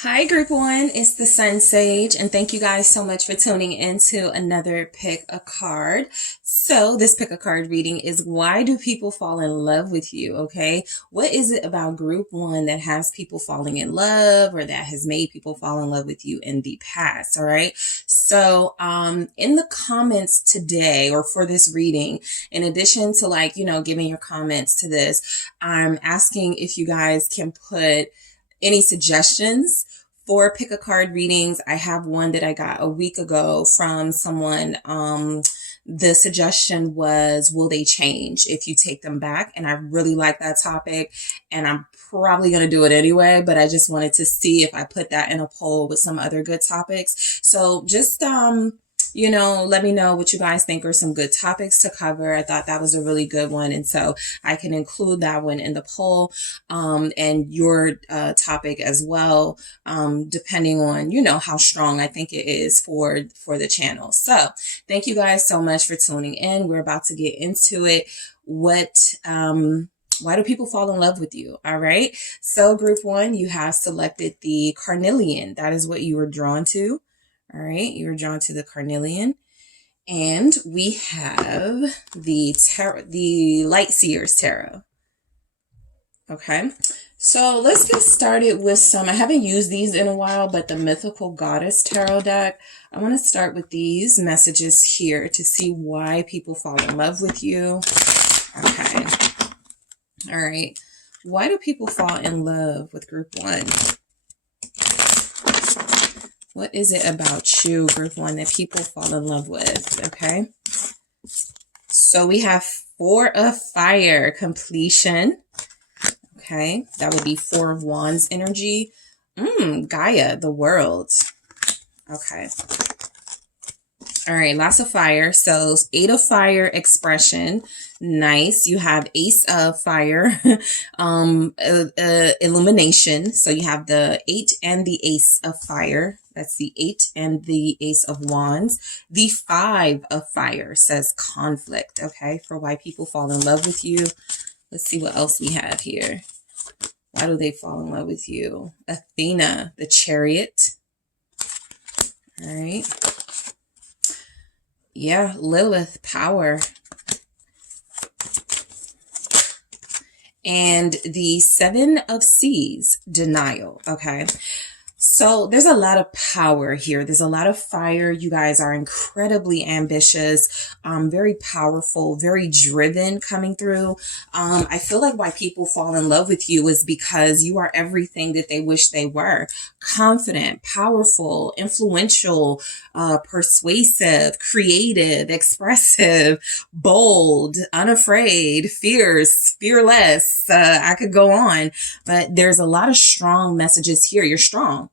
Hi, Group One. It's the SunSage, and thank you guys so much for tuning in to another Pick a Card. So, this Pick a Card reading is why do people fall in love with you? Okay, what is it about Group One that has people falling in love, or that has made people fall in love with you in the past? All right. So, in the comments today, or for this reading, in addition to giving your comments to this, I'm asking if you guys can put any suggestions for pick a card readings. I have one that I got a week ago from someone. The suggestion was, will they change if you take them back? And I really like that topic, and I'm probably going to do it anyway, but I just wanted to see if I put that in a poll with some other good topics. So just, let me know what you guys think are some good topics to cover. I thought that was a really good one. And so I can include that one in the poll, and your topic as well, depending on, how strong I think it is for the channel. So thank you guys so much for tuning in. We're about to get into it. Why do people fall in love with you? All right. So Group One, you have selected the carnelian. That is what you were drawn to. All right, you were drawn to the carnelian. And we have the Light Seers Tarot. Okay, so let's get started with some. I haven't used these in a while, but the Mythical Goddess Tarot deck. I want to start with these messages here to see why people fall in love with you. Okay. All right. Why do people fall in love with Group One? What is it about you, Group One, that people fall in love with? Okay. So we have Four of Fire, completion. Okay. That would be Four of Wands energy. Gaia, the world. Okay. All right. Lots of fire. So Eight of Fire, expression. Nice. You have Ace of Fire, illumination. So you have the 8 and the Ace of Fire. That's the 8 and the Ace of Wands. The 5 of Fire says conflict. Okay. For why people fall in love with you. Let's see what else we have here. Why do they fall in love with you? Athena, the Chariot. All right. Yeah. Lilith, power. And the Seven of Seas, denial. Okay. So there's a lot of power here. There's a lot of fire. You guys are incredibly ambitious, very powerful, very driven coming through. I feel like why people fall in love with you is because you are everything that they wish they were. Confident, powerful, influential, persuasive, creative, expressive, bold, unafraid, fierce, fearless. I could go on, but there's a lot of strong messages here. You're strong.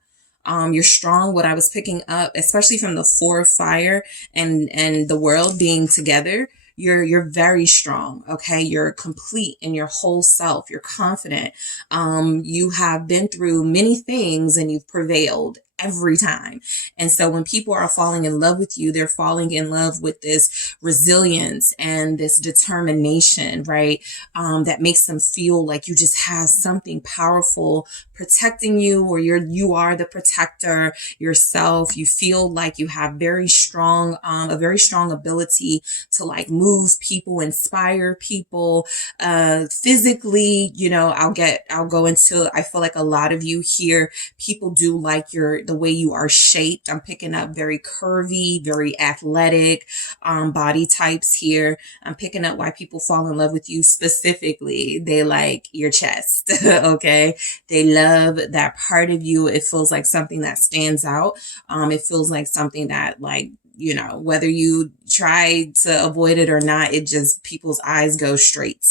You're strong. What I was picking up, especially from the Four of Fire and the world being together, you're very strong. Okay. You're complete in your whole self. You're confident. You have been through many things and you've prevailed every time. And so when people are falling in love with you, they're falling in love with this resilience and this determination, right? That makes them feel like you just have something powerful protecting you, or you are the protector yourself. You feel like you have a very strong ability to like move people, inspire people, physically, I'll go into, I feel like a lot of you here, people do like the way you are shaped. I'm picking up very curvy, very athletic, body types here. I'm picking up why people fall in love with you specifically. They like your chest. Okay. They love that part of you. It feels like something that stands out. It feels like something that whether you try to avoid it or not, it just, people's eyes go straight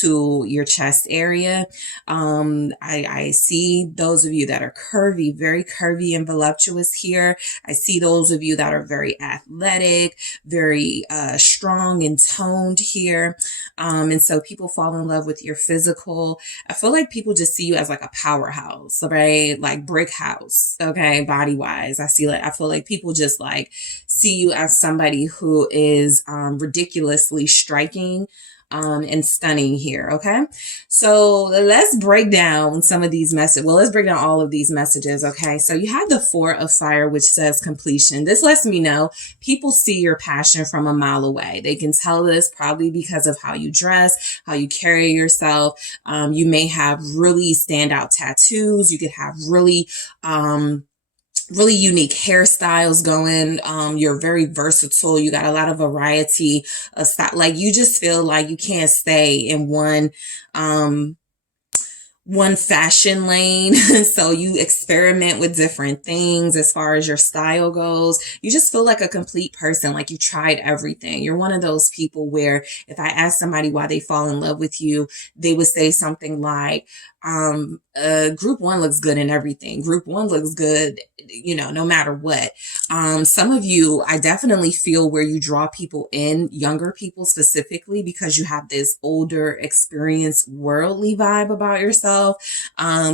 to your chest area. I see those of you that are curvy, very curvy and voluptuous here. I see those of you that are very athletic, very strong and toned here. And so people fall in love with your physical. I feel like people just see you as like a powerhouse, right? Like brick house. Okay. Body wise. I feel like people just like see you as somebody who is ridiculously striking. and stunning here. Okay. So let's break down some of these messages. Well, let's break down all of these messages. Okay. So you have the 4 of Fire, which says completion. This lets me know people see your passion from a mile away. They can tell this probably because of how you dress, how you carry yourself. You may have really standout tattoos. You could have really unique hairstyles going. You're very versatile. You got a lot of variety of style. Like you just feel like you can't stay in one fashion lane. So you experiment with different things as far as your style goes. You just feel like a complete person, like you tried everything. You're one of those people where if I ask somebody why they fall in love with you, they would say something like, group 1 looks good in everything. Group 1 looks good, no matter what. Some of you, I definitely feel where you draw people in, younger people specifically, because you have this older, experienced, worldly vibe about yourself.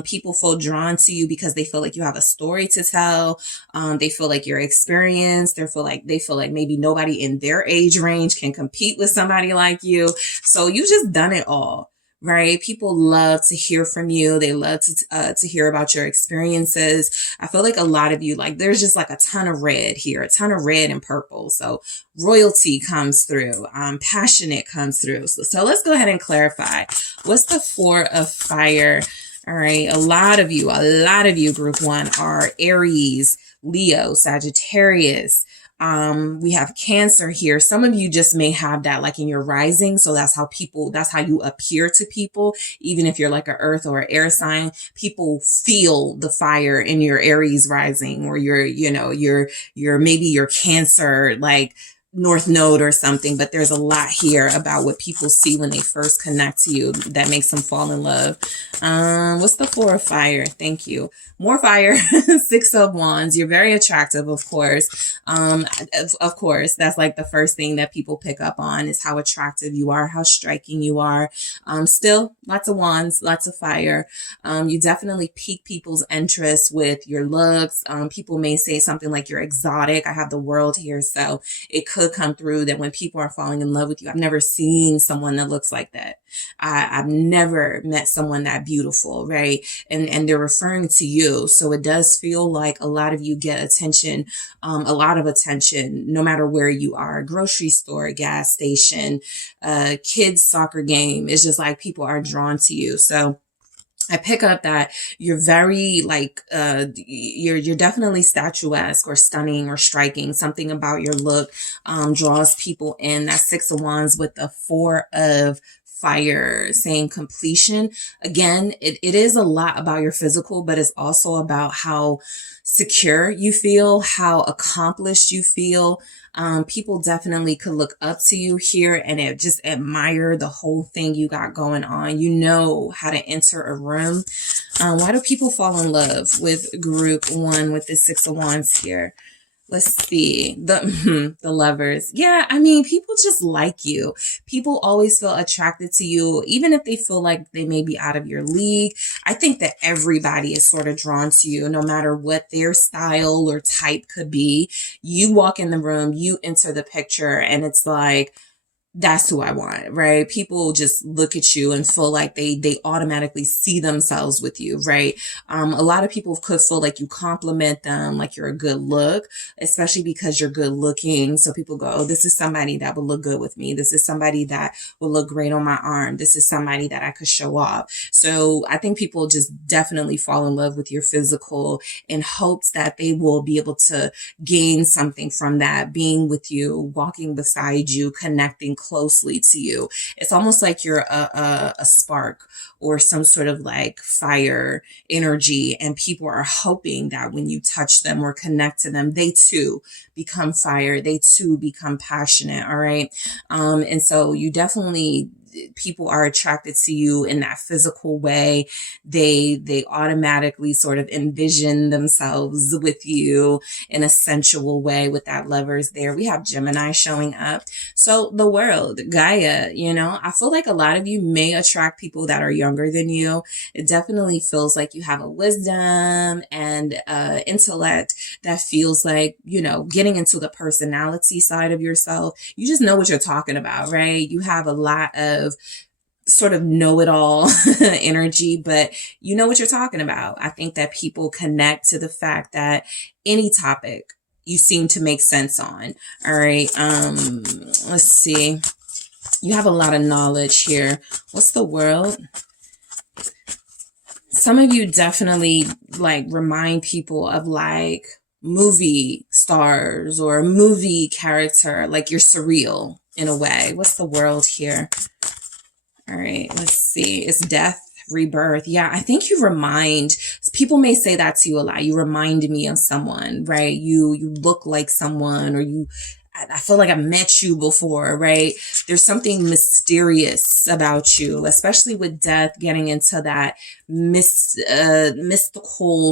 People feel drawn to you because they feel like you have a story to tell. They feel like you're experienced. They feel like maybe nobody in their age range can compete with somebody like you. So you just done it all. Right? People love to hear from you. They love to hear about your experiences. I feel like a lot of you, like there's just like a ton of red here, a ton of red and purple. So royalty comes through, passionate comes through. So let's go ahead and clarify. What's the 4 of Fire? All right. A lot of you, group 1 are Aries, Leo, Sagittarius. We have Cancer here. Some of you just may have that like in your rising. So that's how you appear to people. Even if you're like an earth or an air sign, people feel the fire in your Aries rising, or maybe your Cancer, like North Node or something, but there's a lot here about what people see when they first connect to you that makes them fall in love. What's the 4 of Fire? Thank you. More fire. 6 of Wands. You're very attractive, of course. Of course, that's like the first thing that people pick up on is how attractive you are, how striking you are. Still lots of wands, lots of fire. You definitely pique people's interest with your looks. People may say something like you're exotic. I have the World here, so it could come through that when people are falling in love with you. I've never seen someone that looks like that. I've never met someone that beautiful, right? And they're referring to you. So it does feel like a lot of you get attention, a lot of attention, no matter where you are, grocery store, gas station, kids soccer game. It's just like people are drawn to you. So I pick up that you're very you're definitely statuesque or stunning or striking. Something about your look draws people in. That 6 of Wands with the 4 of Fire saying completion. Again, it is a lot about your physical, but it's also about how secure you feel, how accomplished you feel. People definitely could look up to you here and just admire the whole thing you got going on. You know how to enter a room. Why do people fall in love with group 1 with the 6 of Wands here? Let's see, the Lovers. Yeah, I mean, people just like you. People always feel attracted to you, even if they feel like they may be out of your league. I think that everybody is sort of drawn to you, no matter what their style or type could be. You walk in the room, you enter the picture, and it's like, that's who I want, right? People just look at you and feel like they automatically see themselves with you, right? A lot of people could feel like you compliment them, like you're a good look, especially because you're good looking. So people go, oh, this is somebody that will look good with me. This is somebody that will look great on my arm. This is somebody that I could show off. So I think people just definitely fall in love with your physical in hopes that they will be able to gain something from that, being with you, walking beside you, connecting closely to you. It's almost like you're a spark or some sort of like fire energy, and people are hoping that when you touch them or connect to them, they too become fire, they too become passionate. All right. And so you definitely, people are attracted to you in that physical way. They automatically sort of envision themselves with you in a sensual way with that Lovers there. We have Gemini showing up. So the World, Gaia, I feel like a lot of you may attract people that are younger than you. It definitely feels like you have a wisdom and intellect that feels like, getting into the personality side of yourself. You just know what you're talking about, right? You have a lot of sort of know-it-all energy, but you know what you're talking about. I think that people connect to the fact that any topic you seem to make sense on. All right. Let's see. You have a lot of knowledge here. What's the world? Some of you definitely like remind people of like movie stars or a movie character, like you're surreal in a way. What's the world here? All right, let's see. It's death, rebirth. Yeah, I think you remind, people may say that to you a lot. You remind me of someone, right? You look like someone, or I feel like I've met you before, right? There's something mysterious about you, especially with death, getting into that mystical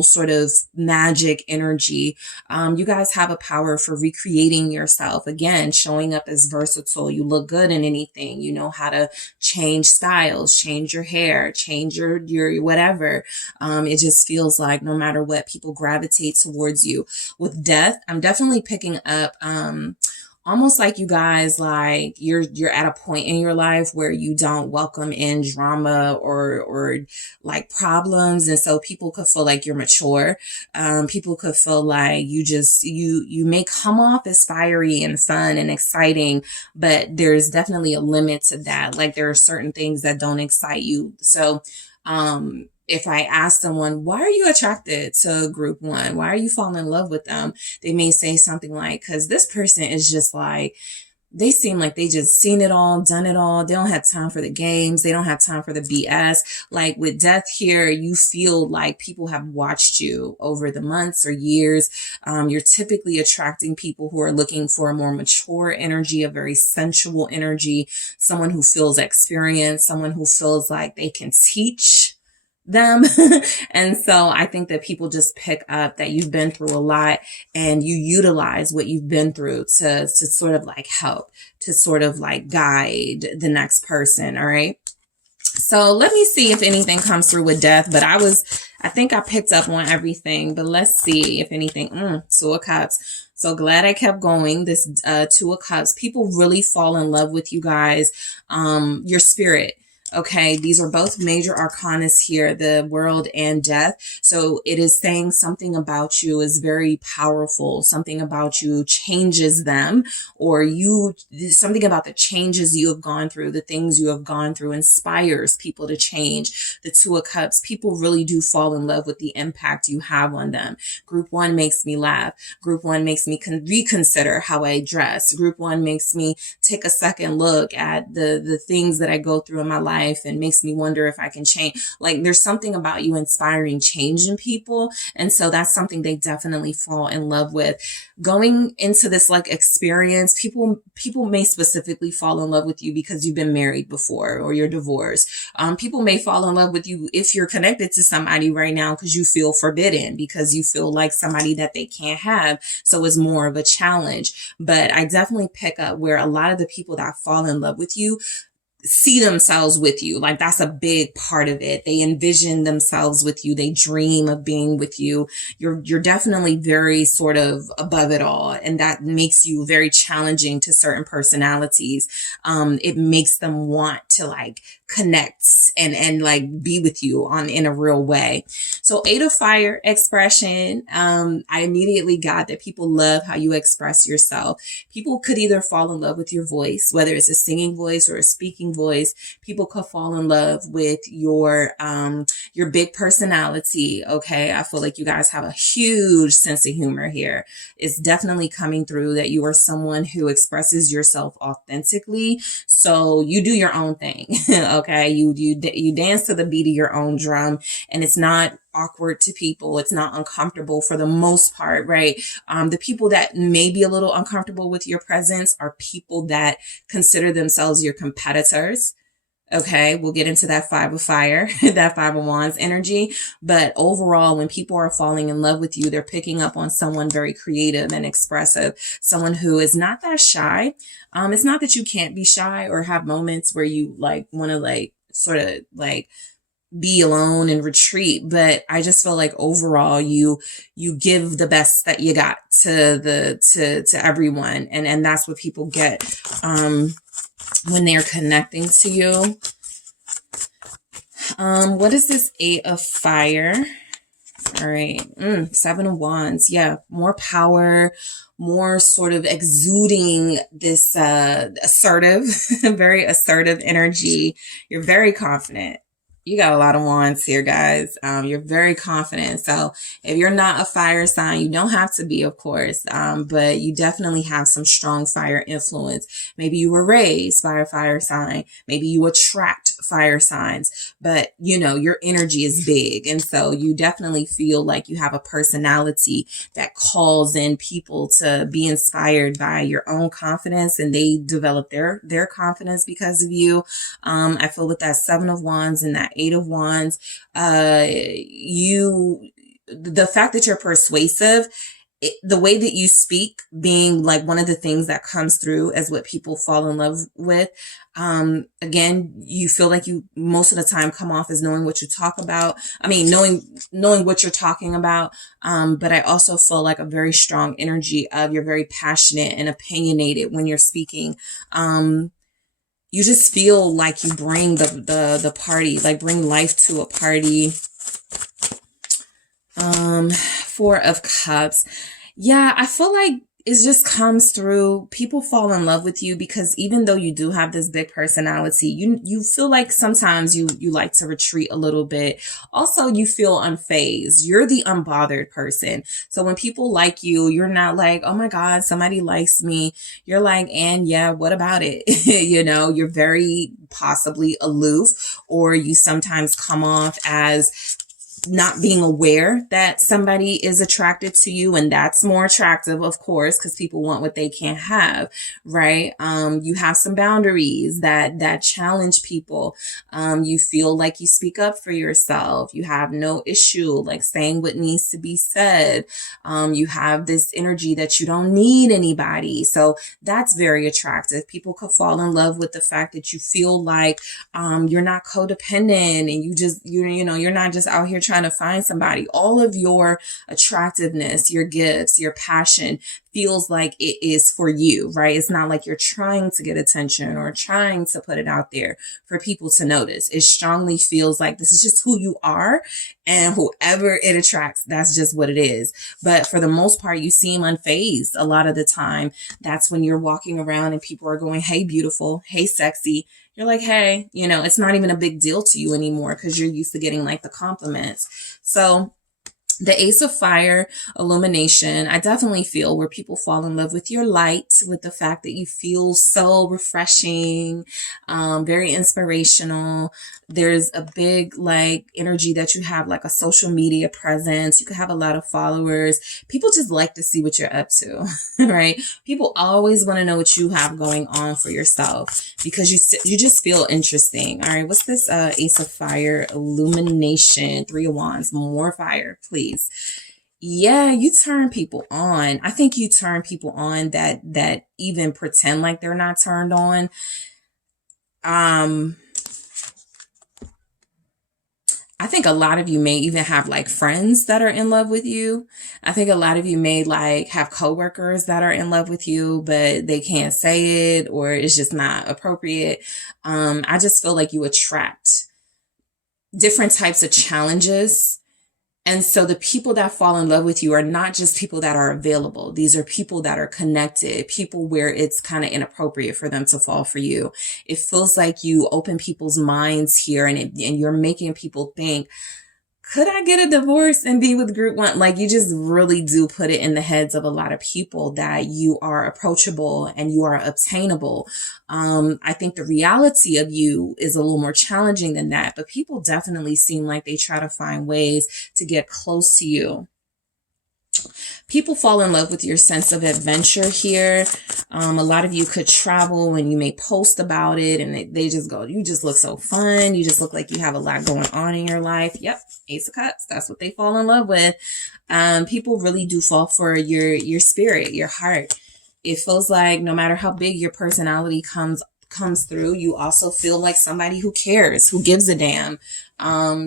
sort of magic energy. You guys have a power for recreating yourself. Again, showing up as versatile. You look good in anything. You know how to change styles, change your hair, change your whatever. It just feels like no matter what, people gravitate towards you. With death, I'm definitely picking up, almost like you guys, like you're at a point in your life where you don't welcome in drama or like problems. And so people could feel like you're mature. People could feel like you may come off as fiery and fun and exciting, but there's definitely a limit to that. Like there are certain things that don't excite you. So, if I ask someone, why are you attracted to group one? Why are you falling in love with them? They may say something like, because this person is just like, they seem like they just seen it all, done it all. They don't have time for the games. They don't have time for the BS. Like with death here, you feel like people have watched you over the months or years. You're typically attracting people who are looking for a more mature energy, a very sensual energy, someone who feels experienced, someone who feels like they can teach them. And so I think that people just pick up that you've been through a lot and you utilize what you've been through to sort of like help, to sort of like guide the next person. All right. So let me see if anything comes through with death, but I think I picked up on everything, but let's see if anything. Two of Cups. So glad I kept going. This Two of Cups, people really fall in love with you guys. Your spirit. Okay, these are both major arcanas here, the world and death. So it is saying something about you is very powerful. Something about you changes them, or something about the changes you have gone through, the things you have gone through inspires people to change. The Two of Cups, people really do fall in love with the impact you have on them. Group one makes me laugh. Group one makes me reconsider how I dress. Group one makes me take a second look at the things that I go through in my life and makes me wonder if I can change. Like there's something about you inspiring change in people. And so that's something they definitely fall in love with. Going into this like experience, people may specifically fall in love with you because you've been married before or you're divorced. People may fall in love with you if you're connected to somebody right now because you feel forbidden, because you feel like somebody that they can't have. So it's more of a challenge. But I definitely pick up where a lot of the people that fall in love with you see themselves with you. Like that's a big part of it. They envision themselves with you. They dream of being with you. You're definitely very sort of above it all. And that makes you very challenging to certain personalities. It makes them want to like connect and like be with you in a real way. So 8 of Fire, expression. I immediately got that people love how you express yourself. People could either fall in love with your voice, whether it's a singing voice or a speaking voice. People could fall in love with your big personality. Okay. I feel like you guys have a huge sense of humor here. It's definitely coming through that you are someone who expresses yourself authentically. So you do your own thing. Okay. You dance to the beat of your own drum, and it's not awkward to people. It's not uncomfortable for the most part, right? The people that may be a little uncomfortable with your presence are people that consider themselves your competitors. Okay, we'll get into that 5 of Fire, that 5 of Wands energy. But overall, when people are falling in love with you, they're picking up on someone very creative and expressive, someone who is not that shy. It's not that you can't be shy or have moments where you like want to like sort of like be alone and retreat, but I just feel like overall you give the best that you got to everyone, and that's what people get when they're connecting to you. What is this Eight of Fire? All right. Seven of Wands. Yeah. More power, more sort of exuding this assertive, very assertive energy. You're very confident. You got a lot of wands here, guys. You're very confident. So if you're not a fire sign, you don't have to be, of course, but you definitely have some strong fire influence. Maybe you were raised by a fire sign. Maybe you attract fire signs, but you know, your energy is big. And so you definitely feel like you have a personality that calls in people to be inspired by your own confidence, and they develop their confidence because of you. I feel with that Seven of Wands and that Eight of Wands, the fact that you're persuasive, the way that you speak being like one of the things that comes through as what people fall in love with. Again, you feel like you most of the time come off as knowing what you talk about. I mean, knowing what you're talking about. But I also feel like a very strong energy of you're very passionate and opinionated when you're speaking. You just feel like you bring the party, like bring life to a party. Four of Cups. Yeah, I feel like it just comes through. People fall in love with you because even though you do have this big personality, you feel like sometimes you like to retreat a little bit. Also, you feel unfazed. You're the unbothered person. So when people like you, you're not like, oh my God, somebody likes me. You're like, and yeah, what about it? You know, you're very possibly aloof, or you sometimes come off as not being aware that somebody is attracted to you, and that's more attractive, of course, because people want what they can't have, right? You have some boundaries that challenge people. You feel like you speak up for yourself. You have no issue like saying what needs to be said. You have this energy that you don't need anybody, so that's very attractive. People could fall in love with the fact that you feel like you're not codependent, and you're not just out here trying to find somebody. All of your attractiveness, your gifts, your passion feels like it is for you, right? It's not like you're trying to get attention or trying to put it out there for people to notice. It strongly feels like this is just who you are, and whoever it attracts, that's just what it is. But for the most part, you seem unfazed a lot of the time. That's when you're walking around and people are going, hey, beautiful, hey, sexy. You're like, hey, you know, it's not even a big deal to you anymore because you're used to getting like the compliments. So the Ace of Fire, illumination, I definitely feel where people fall in love with your light, with the fact that you feel so refreshing, very inspirational. There's a big like energy that you have, like a social media presence. You could have a lot of followers. People just like to see what you're up to, right? People always want to know what you have going on for yourself because you just feel interesting. All right, what's this Ace of Fire, illumination, Three of Wands, more fire, please. Yeah, you turn people on. I think you turn people on that even pretend like they're not turned on. I think a lot of you may even have like friends that are in love with you. I think a lot of you may like have coworkers that are in love with you, but they can't say it or it's just not appropriate. I just feel like you attract different types of challenges. And so the people that fall in love with you are not just people that are available. These are people that are connected, people where it's kind of inappropriate for them to fall for you. It feels like you open people's minds here and you're making people think, could I get a divorce and be with group one? Like you just really do put it in the heads of a lot of people that you are approachable and you are obtainable. I think the reality of you is a little more challenging than that, but people definitely seem like they try to find ways to get close to you. People fall in love with your sense of adventure here. A lot of you could travel and you may post about it and they just go, you just look so fun. You just look like you have a lot going on in your life. Yep. Ace of Cups. That's what they fall in love with. People really do fall for your spirit, your heart. It feels like no matter how big your personality comes through, you also feel like somebody who cares, who gives a damn.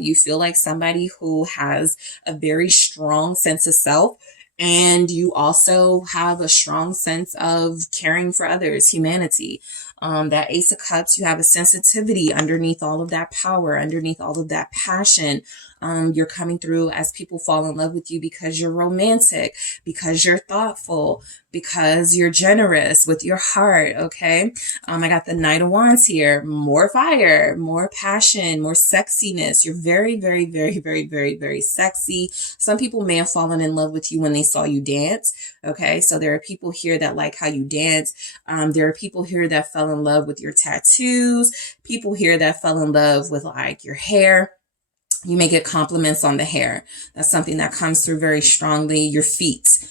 You feel like somebody who has a very strong sense of self, and you also have a strong sense of caring for others, humanity. That Ace of Cups, you have a sensitivity underneath all of that power, underneath all of that passion. You're coming through as people fall in love with you because you're romantic, because you're thoughtful, because you're generous with your heart. Okay. I got the Knight of Wands here. More fire, more passion, more sexiness. You're very, very, very, very, very, very sexy. Some people may have fallen in love with you when they saw you dance. Okay. So there are people here that like how you dance. There are people here that fell in love with your tattoos. People here that fell in love with like your hair. You may get compliments on the hair. That's something that comes through very strongly. Your feet.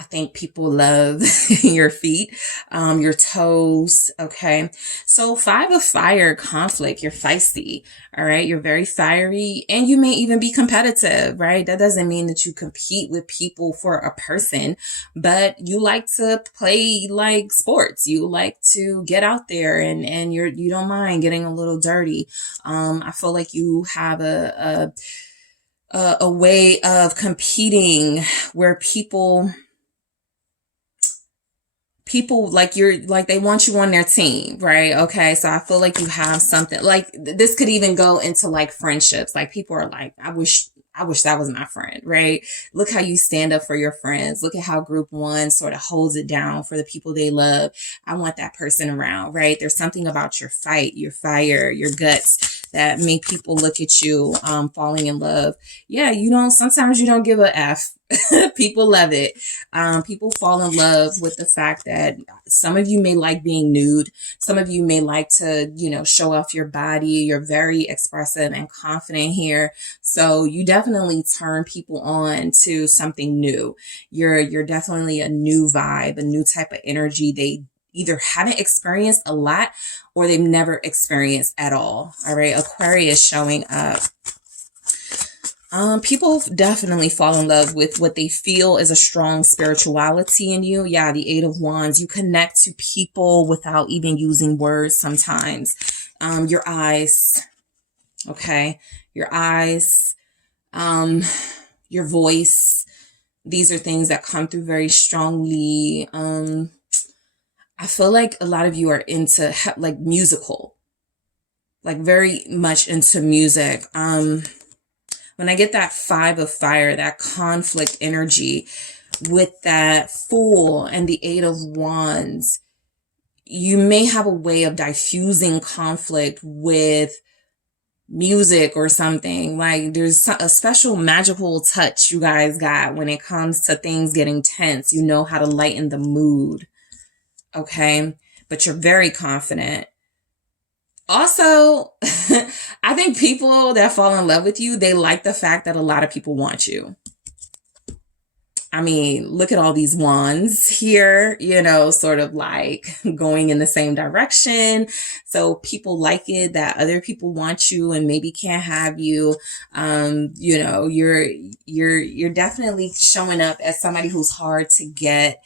I think people love your feet, your toes. Okay. So 5 of Fire, conflict. You're feisty. All right. You're very fiery, and you may even be competitive, right? That doesn't mean that you compete with people for a person, but you like to play like sports. You like to get out there and you don't mind getting a little dirty. I feel like you have a way of competing where people like they want you on their team, right? Okay. So I feel like you have something like this could even go into like friendships. Like people are like, I wish that was my friend, right? Look how you stand up for your friends. Look at how group 1 sort of holds it down for the people they love. I want that person around, right? There's something about your fight, your fire, your guts that make people look at you, falling in love. Yeah. Sometimes you don't give a F. People love it. People fall in love with the fact that some of you may like being nude. Some of you may like to, show off your body. You're very expressive and confident here. So you definitely turn people on to something new. You're definitely a new vibe, a new type of energy. They either haven't experienced a lot or they've never experienced at all. All right. Aquarius showing up. People definitely fall in love with what they feel is a strong spirituality in you. Yeah, the 8 of Wands. You connect to people without even using words sometimes. Your eyes, okay? Your eyes, your voice. These are things that come through very strongly. I feel like a lot of you are into like musical, like very much into music. When I get that 5 of Fire, that conflict energy with that Fool and the 8 of Wands, you may have a way of diffusing conflict with music or something. Like there's a special magical touch you guys got when it comes to things getting tense. You know how to lighten the mood. Okay. But you're very confident. Also, I think people that fall in love with you, they like the fact that a lot of people want you. I mean, look at all these wands here, sort of like going in the same direction. So people like it that other people want you and maybe can't have you. You're definitely showing up as somebody who's hard to get.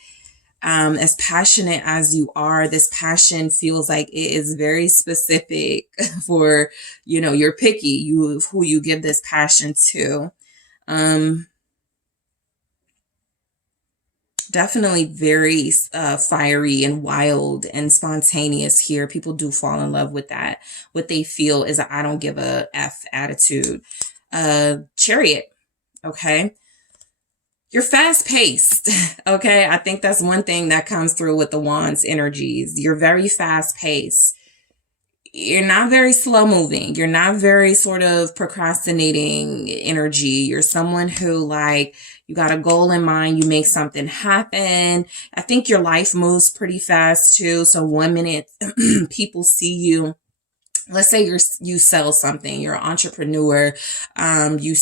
As passionate as you are, this passion feels like it is very specific for, you're picky, who you give this passion to. Definitely very fiery and wild and spontaneous here. People do fall in love with that. What they feel is a I don't give a F attitude. Chariot. Okay. You're fast paced. Okay. I think that's one thing that comes through with the Wands energies. You're very fast paced. You're not very slow moving. You're not very sort of procrastinating energy. You're someone who you got a goal in mind. You make something happen. I think your life moves pretty fast too. So 1 minute people see you. Let's say you sell something, you're an entrepreneur, you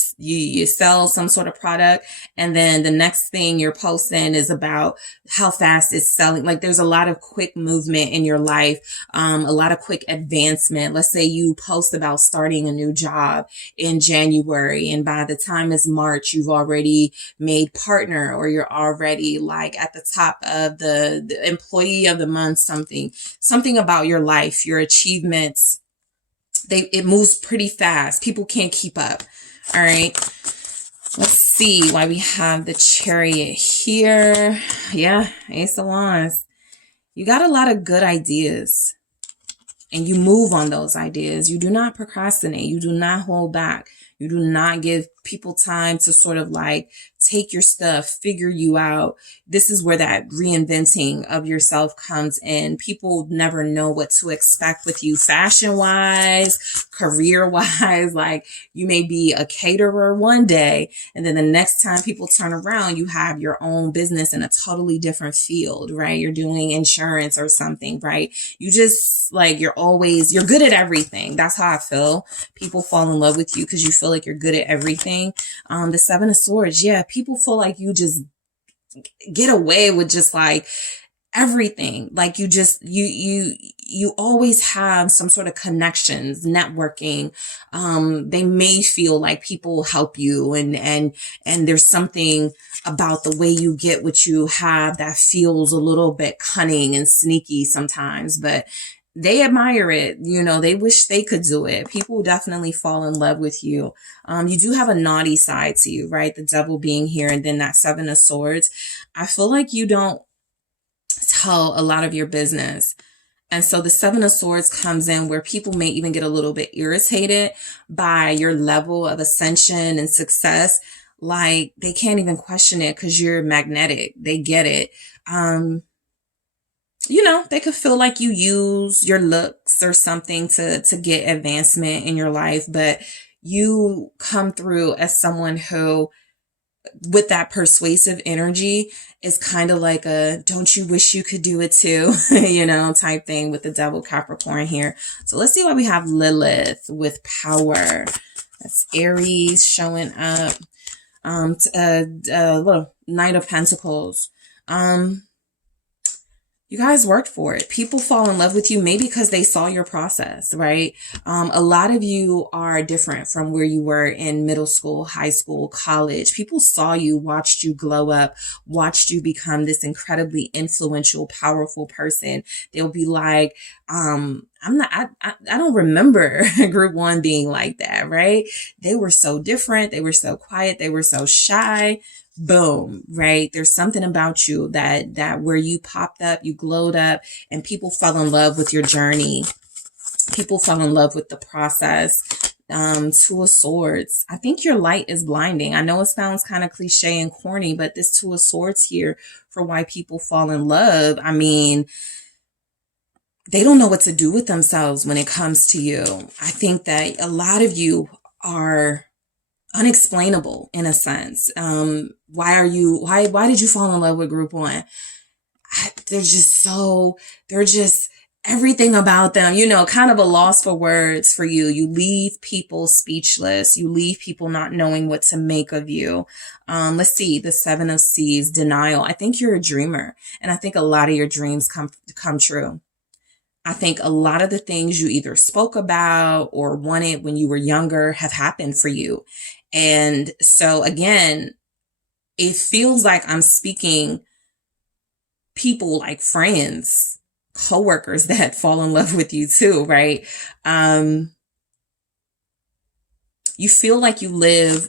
sell some sort of product, and then the next thing you're posting is about how fast it's selling. Like there's a lot of quick movement in your life, a lot of quick advancement. Let's say you post about starting a new job in January, and by the time it's March, you've already made partner, or you're already at the top of the employee of the month, something about your life, your achievements. It moves pretty fast. People can't keep up. All right. Let's see why we have the Chariot here. Yeah. Ace of Wands. You got a lot of good ideas. and you move on those ideas. You do not procrastinate. You do not hold back. You do not give people time to sort of like take your stuff, figure you out. This is where that reinventing of yourself comes in. People never know what to expect with you fashion wise, career wise. Like you may be a caterer one day, and then the next time people turn around, you have your own business in a totally different field, right? You're doing insurance or something, right? You just like, you're good at everything. That's how I feel. People fall in love with you because you feel like you're good at everything. The Seven of Swords, yeah, people feel like you just get away with just like everything. Like you always have some sort of connections, networking. They may feel like people help you, and there's something about the way you get what you have that feels a little bit cunning and sneaky sometimes, but they admire it. You know, they wish they could do it. People definitely fall in love with you. You do have a naughty side to you, right? The devil being here, and then that Seven of Swords. I feel like you don't tell a lot of your business. And so the Seven of Swords comes in where people may even get a little bit irritated by your level of ascension and success. Like they can't even question it because you're magnetic. They get it. You know, they could feel like you use your looks or something to get advancement in your life, but you come through as someone who, with that persuasive energy, is kind of like a don't you wish you could do it too, you know, type thing with the devil Capricorn here. So let's see why we have Lilith with power. That's Aries showing up. Little Knight of Pentacles. You guys worked for it. People fall in love with you maybe because they saw your process, right? A lot of you are different from where you were in middle school, high school, college. People saw you, watched you glow up, watched you become this incredibly influential, powerful person. They'll be like, I don't remember group one being like that, right? They were so different. They were so quiet. They were so shy. Boom, right? There's something about you that where you popped up, you glowed up, and people fell in love with your journey. People fell in love with the process. Two of Swords. I think your light is blinding. I know it sounds kind of cliche and corny, but this Two of Swords here for why people fall in love. I mean, they don't know what to do with themselves when it comes to you. I think that a lot of you are unexplainable in a sense. Why did you fall in love with group one? They're just everything about them, you know, kind of a loss for words for you. You leave people speechless. You leave people not knowing what to make of you. Let's see, the Seven of Seas, denial. I think you're a dreamer, and I think a lot of your dreams come true. I think a lot of the things you either spoke about or wanted when you were younger have happened for you. And so again, it feels like I'm speaking people like friends, coworkers that fall in love with you too, right? You feel like you live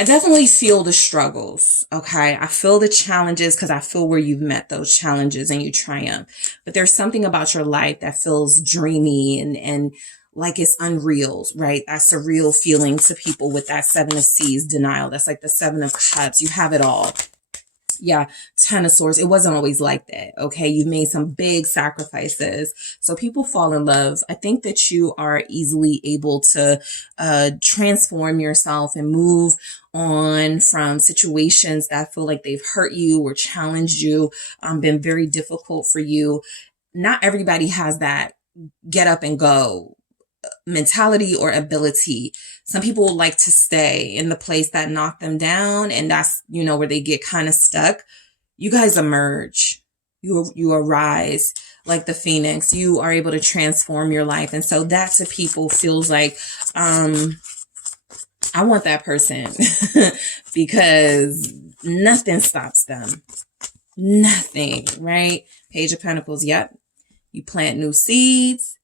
I definitely feel the struggles, okay? I feel the challenges because I feel where you've met those challenges and you triumph. But there's something about your life that feels dreamy and like it's unreal, right? That surreal feeling to people with that Seven of Seas, denial. That's like the Seven of Cups. You have it all. Yeah, Ten of Swords. It wasn't always like that, okay? You've made some big sacrifices. So people fall in love. I think that you are easily able to transform yourself and move on from situations that feel like they've hurt you or challenged you, been very difficult for you. Not everybody has that get up and go mentality or ability. Some people like to stay in the place that knocked them down, and that's, you know, where they get kind of stuck. You guys emerge. You arise like the phoenix. You are able to transform your life. And so that to people feels like, I want that person because nothing stops them. Nothing, right? Page of Pentacles. Yep. You plant new seeds.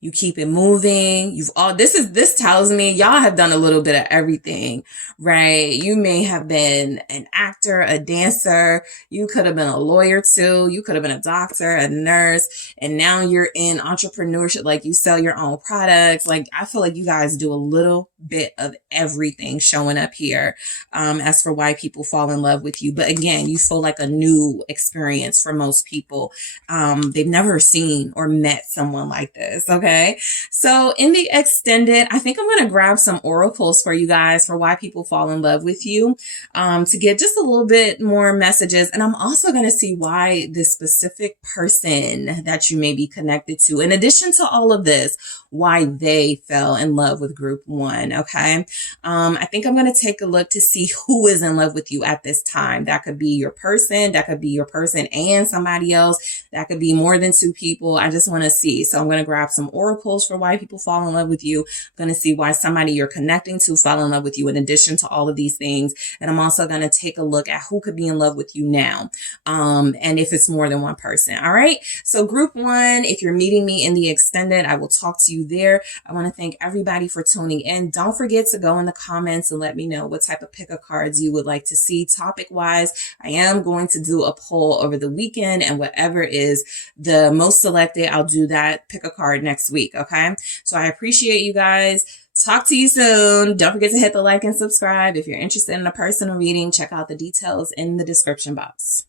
You keep it moving. This tells me y'all have done a little bit of everything, right? You may have been an actor, a dancer. You could have been a lawyer too. You could have been a doctor, a nurse, and now you're in entrepreneurship. Like you sell your own products. Like I feel like you guys do a little bit of everything showing up here. As for why people fall in love with you. But again, you feel like a new experience for most people. They've never seen or met someone like this. Okay. So in the extended, I think I'm going to grab some oracles for you guys for why people fall in love with you, to get just a little bit more messages. And I'm also going to see why this specific person that you may be connected to, in addition to all of this, why they fell in love with group one. Okay. I think I'm going to take a look to see who is in love with you at this time. That could be your person. That could be your person and somebody else. That could be more than two people. I just want to see. So I'm going to grab some oracles for why people fall in love with you. I'm going to see why somebody you're connecting to fell in love with you in addition to all of these things. And I'm also going to take a look at who could be in love with you now. And if it's more than one person. All right. So group one, if you're meeting me in the extended, I will talk to you there. I want to thank everybody for tuning in. Don't forget to go in the comments and let me know what type of pick of cards you would like to see topic wise. I am going to do a poll over the weekend, and whatever is the most selected, I'll do that pick a card next week. Okay. So I appreciate you guys. Talk to you soon. Don't forget to hit the like and subscribe. If you're interested in a personal reading, check out the details in the description box.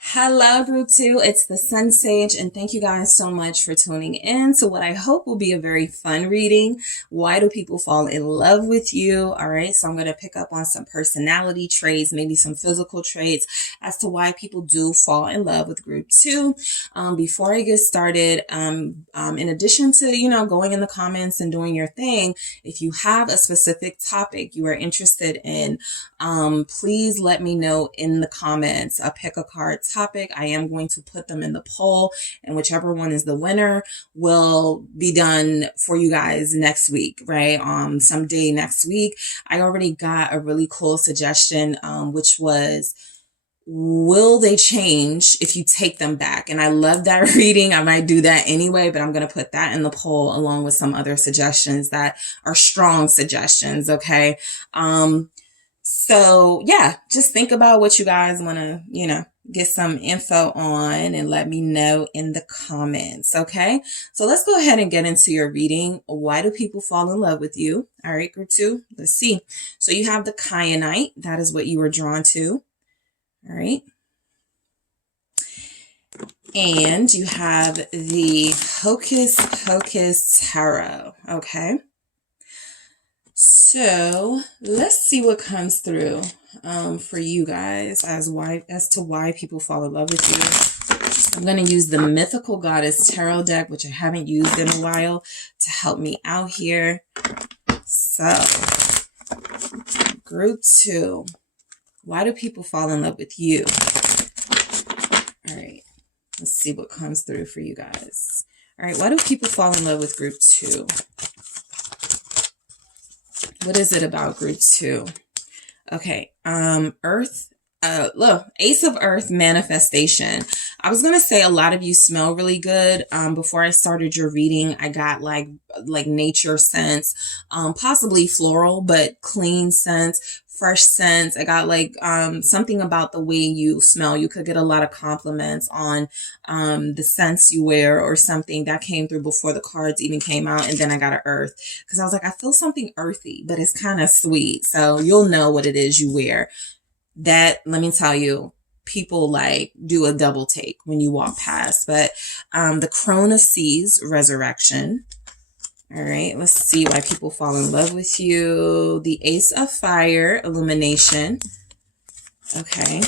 Hello, group two. It's the SunSage, and thank you guys so much for tuning in to what I hope will be a very fun reading. Why do people fall in love with you? All right, so I'm going to pick up on some personality traits, maybe some physical traits as to why people do fall in love with group two. Before I get started, in addition to, going in the comments and doing your thing, if you have a specific topic you are interested in, please let me know in the comments. I'll pick a card topic. I am going to put them in the poll, and whichever one is the winner will be done for you guys next week, right? Someday next week. I already got a really cool suggestion, which was, will they change if you take them back? And I love that reading. I might do that anyway, but I'm going to put that in the poll along with some other suggestions that are strong suggestions. Okay. So yeah, just think about what you guys want to, get some info on and let me know in the comments. Okay. So let's go ahead and get into your reading. Why do people fall in love with you? All right, group two, let's see. So you have the kyanite. That is what you were drawn to. All right. And you have the Hocus Pocus Tarot. Okay. So let's see what comes through for you guys as to why people fall in love with you. I'm going to use the Mythical Goddess Tarot deck, which I haven't used in a while, to help me out here. So, group two, why do people fall in love with you? All right, let's see what comes through for you guys. All right, why do people fall in love with group two? What is it about group two? Okay, Earth, look, Ace of Earth manifestation. I was going to say a lot of you smell really good. Before I started your reading, I got like nature scents, possibly floral, but clean scents, fresh scents. I got something about the way you smell. You could get a lot of compliments on the scents you wear or something. That came through before the cards even came out. And then I got an earth because I was like, I feel something earthy, but it's kind of sweet. So you'll know what it is you wear. That, let me tell you, people do a double take when you walk past. But the Crone of Seas, resurrection. All right, let's see why people fall in love with you. The Ace of Fire, illumination. Okay.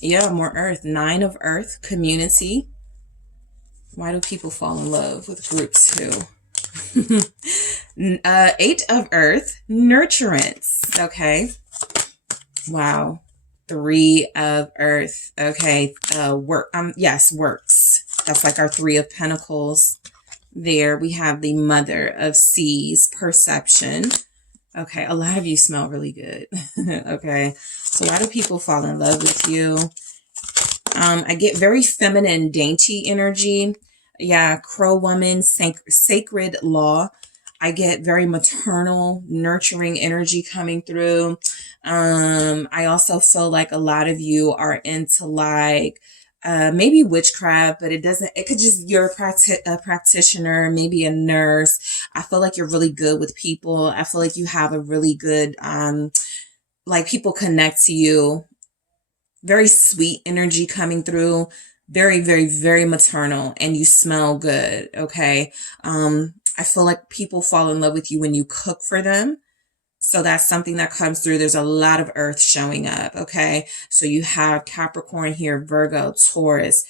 Yeah, more earth. Nine of Earth, community. Why do people fall in love with group two? Eight of Earth, nurturance. Okay. Wow. Three of Earth. Okay. Yes, works. That's like our Three of Pentacles. There we have the Mother of Seas, perception. Okay, a lot of you smell really good. Okay, so why do people fall in love with you? I get very feminine, dainty energy. Yeah, crow woman, sacred law. I get very maternal, nurturing energy coming through. I also feel like a lot of you are into like maybe witchcraft, but it could just, you're a practitioner, maybe a nurse. I feel like you're really good with people. I feel like you have a really good, like people connect to you. Very sweet energy coming through. Very, very, very maternal, and you smell good. Okay. I feel like people fall in love with you when you cook for them. So that's something that comes through. There's a lot of earth showing up. Okay. So you have Capricorn here, Virgo, Taurus,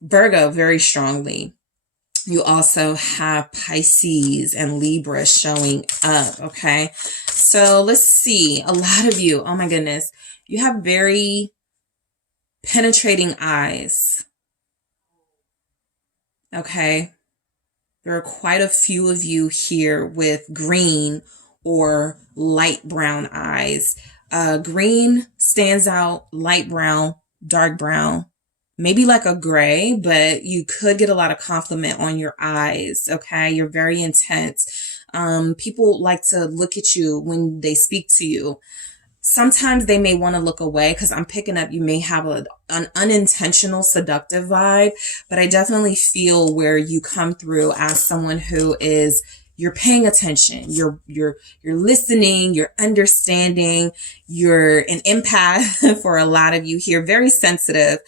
Virgo very strongly. You also have Pisces and Libra showing up. Okay. So let's see. A lot of you, oh my goodness, you have very penetrating eyes. Okay. There are quite a few of you here with green or light brown eyes. Green stands out, light brown, dark brown, maybe like a gray, but you could get a lot of compliment on your eyes. Okay. You're very intense. People like to look at you when they speak to you. Sometimes they may want to look away because I'm picking up you may have an unintentional seductive vibe, but I definitely feel where you come through as someone who is, you're paying attention, you're listening, you're understanding, you're an empath for a lot of you here, very sensitive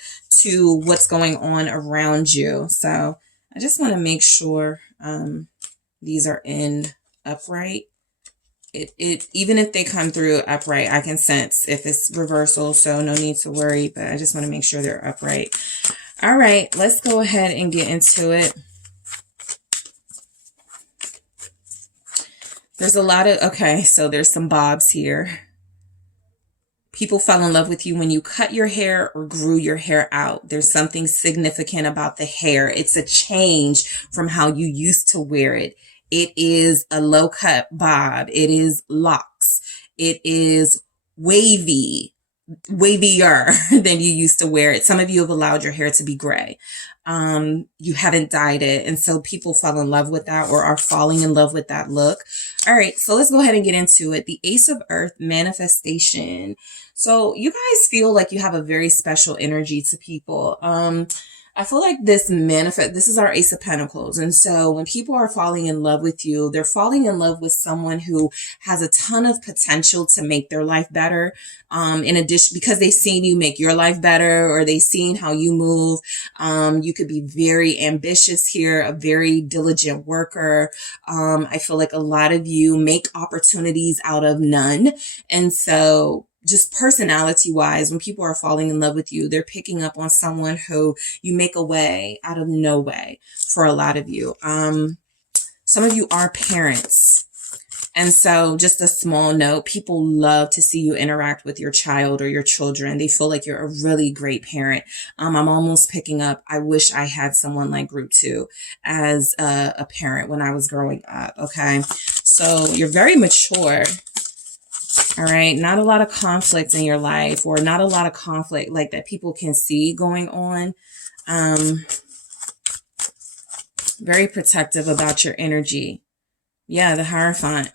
to what's going on around you. So I just want to make sure these are in upright. It even if they come through upright, I can sense if it's reversal, so no need to worry, but I just want to make sure they're upright. All right, let's go ahead and get into it. There's a lot of, okay, so there's some bobs here. People fell in love with you when you cut your hair or grew your hair out. There's something significant about the hair. It's a change from how you used to wear it. It is a low cut bob. It is locks. It is wavier than you used to wear it. Some of you have allowed your hair to be gray. You haven't dyed it. And so people fell in love with that or are falling in love with that look. All right. So let's go ahead and get into it. The Ace of Earth, manifestation. So you guys feel like you have a very special energy to people. I feel like this is our Ace of Pentacles. And so when people are falling in love with you, they're falling in love with someone who has a ton of potential to make their life better. In addition, because they've seen you make your life better, or they've seen how you move. You could be very ambitious here, a very diligent worker. I feel like a lot of you make opportunities out of none. And so just personality wise, when people are falling in love with you, they're picking up on someone who you make a way out of no way for a lot of you. Some of you are parents. And so just a small note, people love to see you interact with your child or your children. They feel like you're a really great parent. I'm almost picking up, I wish I had someone like Group 2 as a parent when I was growing up. Okay. So you're very mature. All right. Not a lot of conflict in your life, or not a lot of conflict like that people can see going on. Very protective about your energy. Yeah. The Hierophant.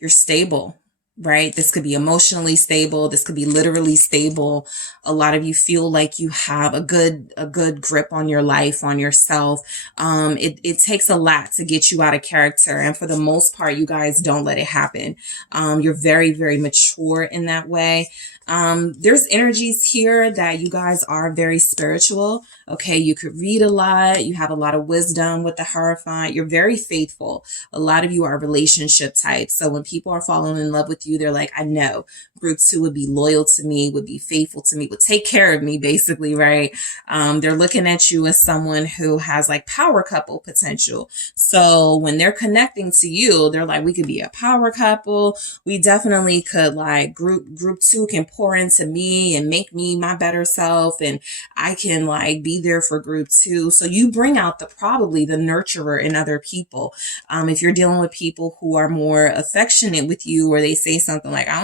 You're stable, right? This could be emotionally stable. This could be literally stable. A lot of you feel like you have a good grip on your life, on yourself. It takes a lot to get you out of character. And for the most part, you guys don't let it happen. You're very, very mature in that way. There's energies here that you guys are very spiritual. Okay. You could read a lot. You have a lot of wisdom with the Hierophant. You're very faithful. A lot of you are relationship types. So when people are falling in love with you, they're like, I know Group 2 would be loyal to me, would be faithful to me, would take care of me, basically, right? They're looking at you as someone who has like power couple potential. So when they're connecting to you, they're like, we could be a power couple. We definitely could, like, Group 2 can pour into me and make me my better self, and I can like be there for Group 2. So you bring out probably the nurturer in other people. If you're dealing with people who are more affectionate with you, or they say something like, I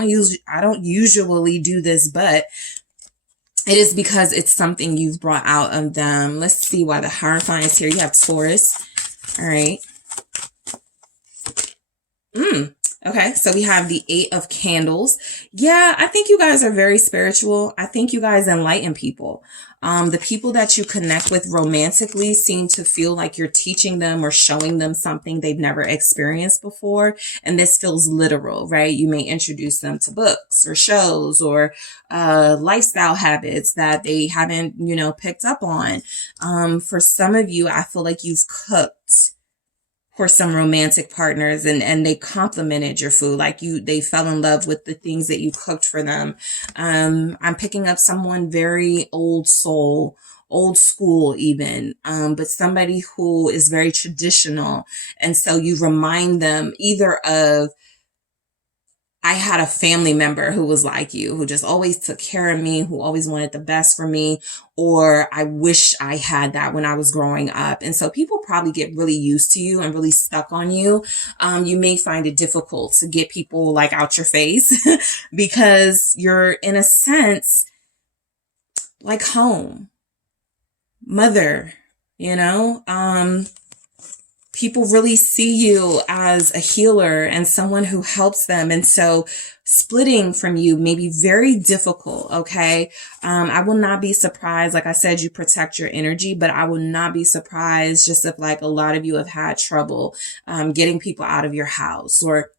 don't usually do this, but it is because it's something you've brought out of them. Let's see why the Hierophant is here. You have Taurus. All right. Okay, so we have the Eight of Candles. Yeah, I think you guys are very spiritual. I think you guys enlighten people. The people that you connect with romantically seem to feel like you're teaching them or showing them something they've never experienced before. And this feels literal, right? You may introduce them to books or shows or lifestyle habits that they haven't, picked up on. For some of you, I feel like you've cooked for some romantic partners and they complimented your food, like they fell in love with the things that you cooked for them. I'm picking up someone very old soul, old school even, but somebody who is very traditional. And so you remind them either of, I had a family member who was like you, who just always took care of me, who always wanted the best for me, or I wish I had that when I was growing up. And so people probably get really used to you and really stuck on you. You may find it difficult to get people like out your face because you're in a sense like home, mother, people really see you as a healer and someone who helps them. And so splitting from you may be very difficult. Okay. I will not be surprised. Like I said, you protect your energy, but I will not be surprised just if like a lot of you have had trouble, getting people out of your house or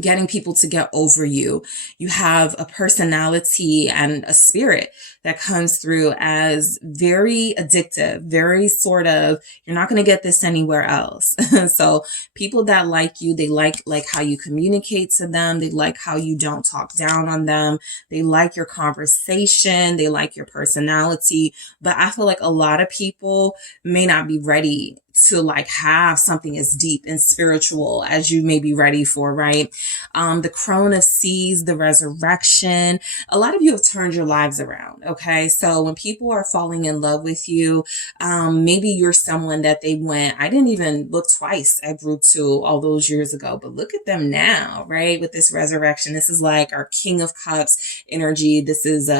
getting people to get over you. You have a personality and a spirit that comes through as very addictive, very sort of, you're not going to get this anywhere else. So people that like you, they like how you communicate to them. They like how you don't talk down on them. They like your conversation. They like your personality. But I feel like a lot of people may not be ready to like have something as deep and spiritual as you may be ready for, right? The Crone of Seas, the Resurrection. A lot of you have turned your lives around. Okay. So when people are falling in love with you, maybe you're someone that they went, I didn't even look twice at group 2 all those years ago, but look at them now, right? With this resurrection, this is like our King of Cups energy. This is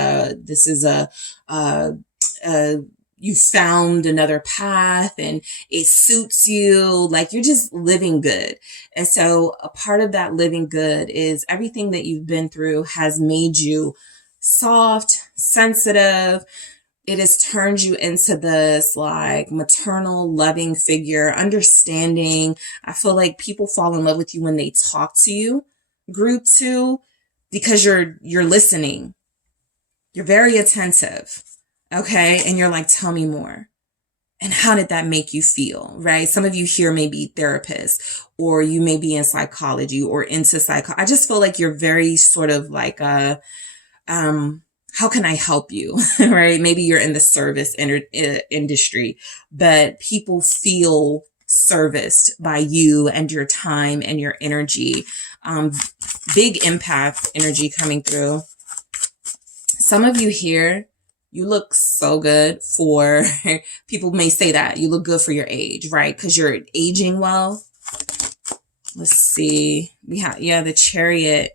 you found another path and it suits you, like you're just living good. And so a part of that living good is everything that you've been through has made you soft, sensitive. It has turned you into this like maternal loving figure, understanding. I feel like people fall in love with you when they talk to you, group 2, because you're listening. You're very attentive. Okay. And you're like, tell me more. And how did that make you feel? Right. Some of you here may be therapists or you may be in psychology or into psychology. I just feel like you're very sort of like, how can I help you? Right. Maybe you're in the service industry, but people feel serviced by you and your time and your energy. Big empath energy coming through. Some of you here, you look so good for, people may say that you look good for your age, right? Because you're aging well. Let's see. We have, the Chariot.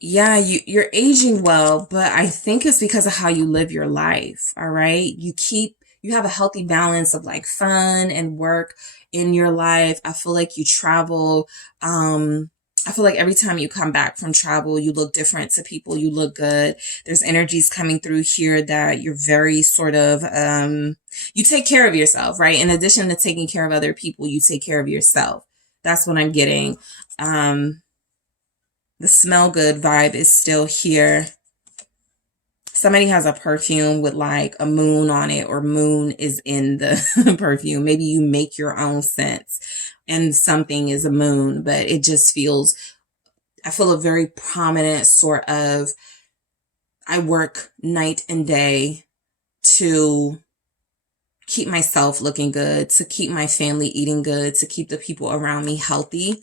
Yeah, you're aging well, but I think it's because of how you live your life. All right. You have a healthy balance of like fun and work in your life. I feel like you travel, I feel like every time you come back from travel, you look different to people. You look good. There's energies coming through here that you're very sort of, you take care of yourself, right? In addition to taking care of other people, you take care of yourself. That's what I'm getting. The smell good vibe is still here. Somebody has a perfume with like a moon on it or moon is in the perfume. Maybe you make your own scents and something is a moon, but it just feels, I feel a very prominent sort of, I work night and day to keep myself looking good, to keep my family eating good, to keep the people around me healthy.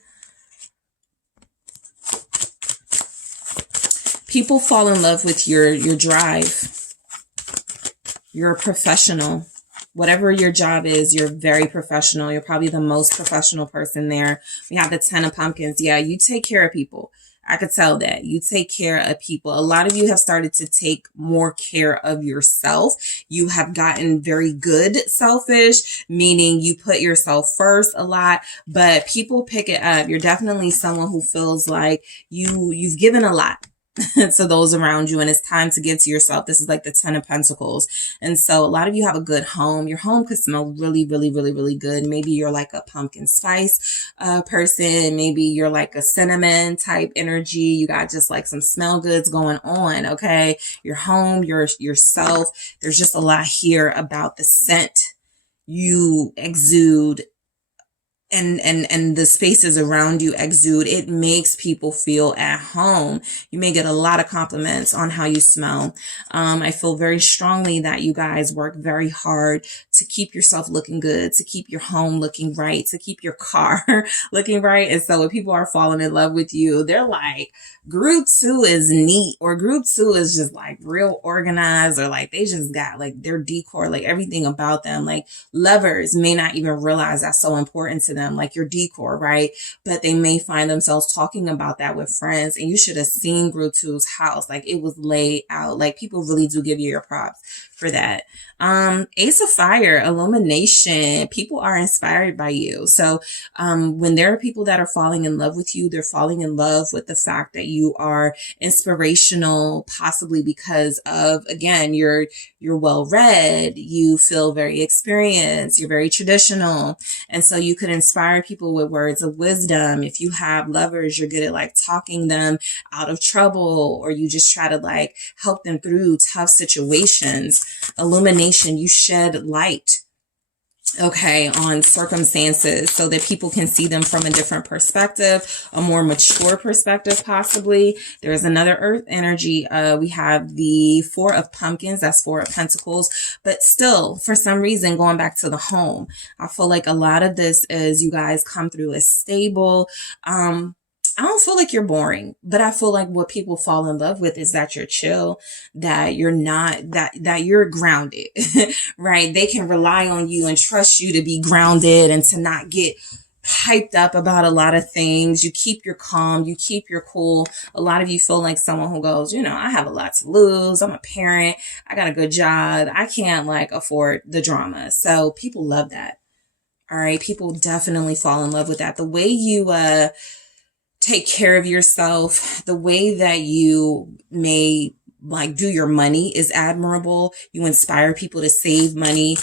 People fall in love with your drive. You're a professional. Whatever your job is, you're very professional. You're probably the most professional person there. We have the 10 of Pumpkins. Yeah, you take care of people. I could tell that you take care of people. A lot of you have started to take more care of yourself. You have gotten very good selfish, meaning you put yourself first a lot, but people pick it up. You're definitely someone who feels like you've given a lot to those around you, and it's time to give to yourself. This is like the 10 of Pentacles. And so a lot of you have a good home. Your home could smell really, really, really, really good. Maybe you're like a pumpkin spice person. Maybe you're like a cinnamon type energy. You got just like some smell goods going on. Okay. Your home, yourself. There's just a lot here about the scent you exude, and the spaces around you exude. It makes people feel at home. You may get a lot of compliments on how you smell. I feel very strongly that you guys work very hard to keep yourself looking good, to keep your home looking right, to keep your car looking right. And so when people are falling in love with you, they're like, group 2 is neat, or group 2 is just like real organized, or like they just got like their decor, like everything about them. Like lovers may not even realize that's so important to them, like your decor, right? But they may find themselves talking about that with friends, and you should have seen group 2's house. Like it was laid out. Like people really do give you your props for that. Ace of Fire, illumination. People are inspired by you. So when there are people that are falling in love with you, they're falling in love with the fact that you are inspirational, possibly because of, again, you're well read, you feel very experienced, you're very traditional. And so you could inspire people with words of wisdom. If you have lovers, you're good at like talking them out of trouble, or you just try to like help them through tough situations. Illumination, you shed light, okay, on circumstances so that people can see them from a different perspective, a more mature perspective, possibly. There's another earth energy. We have the 4 of Pumpkins. That's 4 of Pentacles. But still, for some reason, going back to the home, I feel like a lot of this is you guys come through as stable. I don't feel like you're boring, but I feel like what people fall in love with is that you're chill, that you're not, that you're grounded, right? They can rely on you and trust you to be grounded and to not get hyped up about a lot of things. You keep your calm, you keep your cool. A lot of you feel like someone who goes, you know, I have a lot to lose. I'm a parent. I got a good job. I can't like afford the drama. So people love that. All right. People definitely fall in love with that. The way you, take care of yourself, the way that you may like do your money is admirable. You inspire people to save money.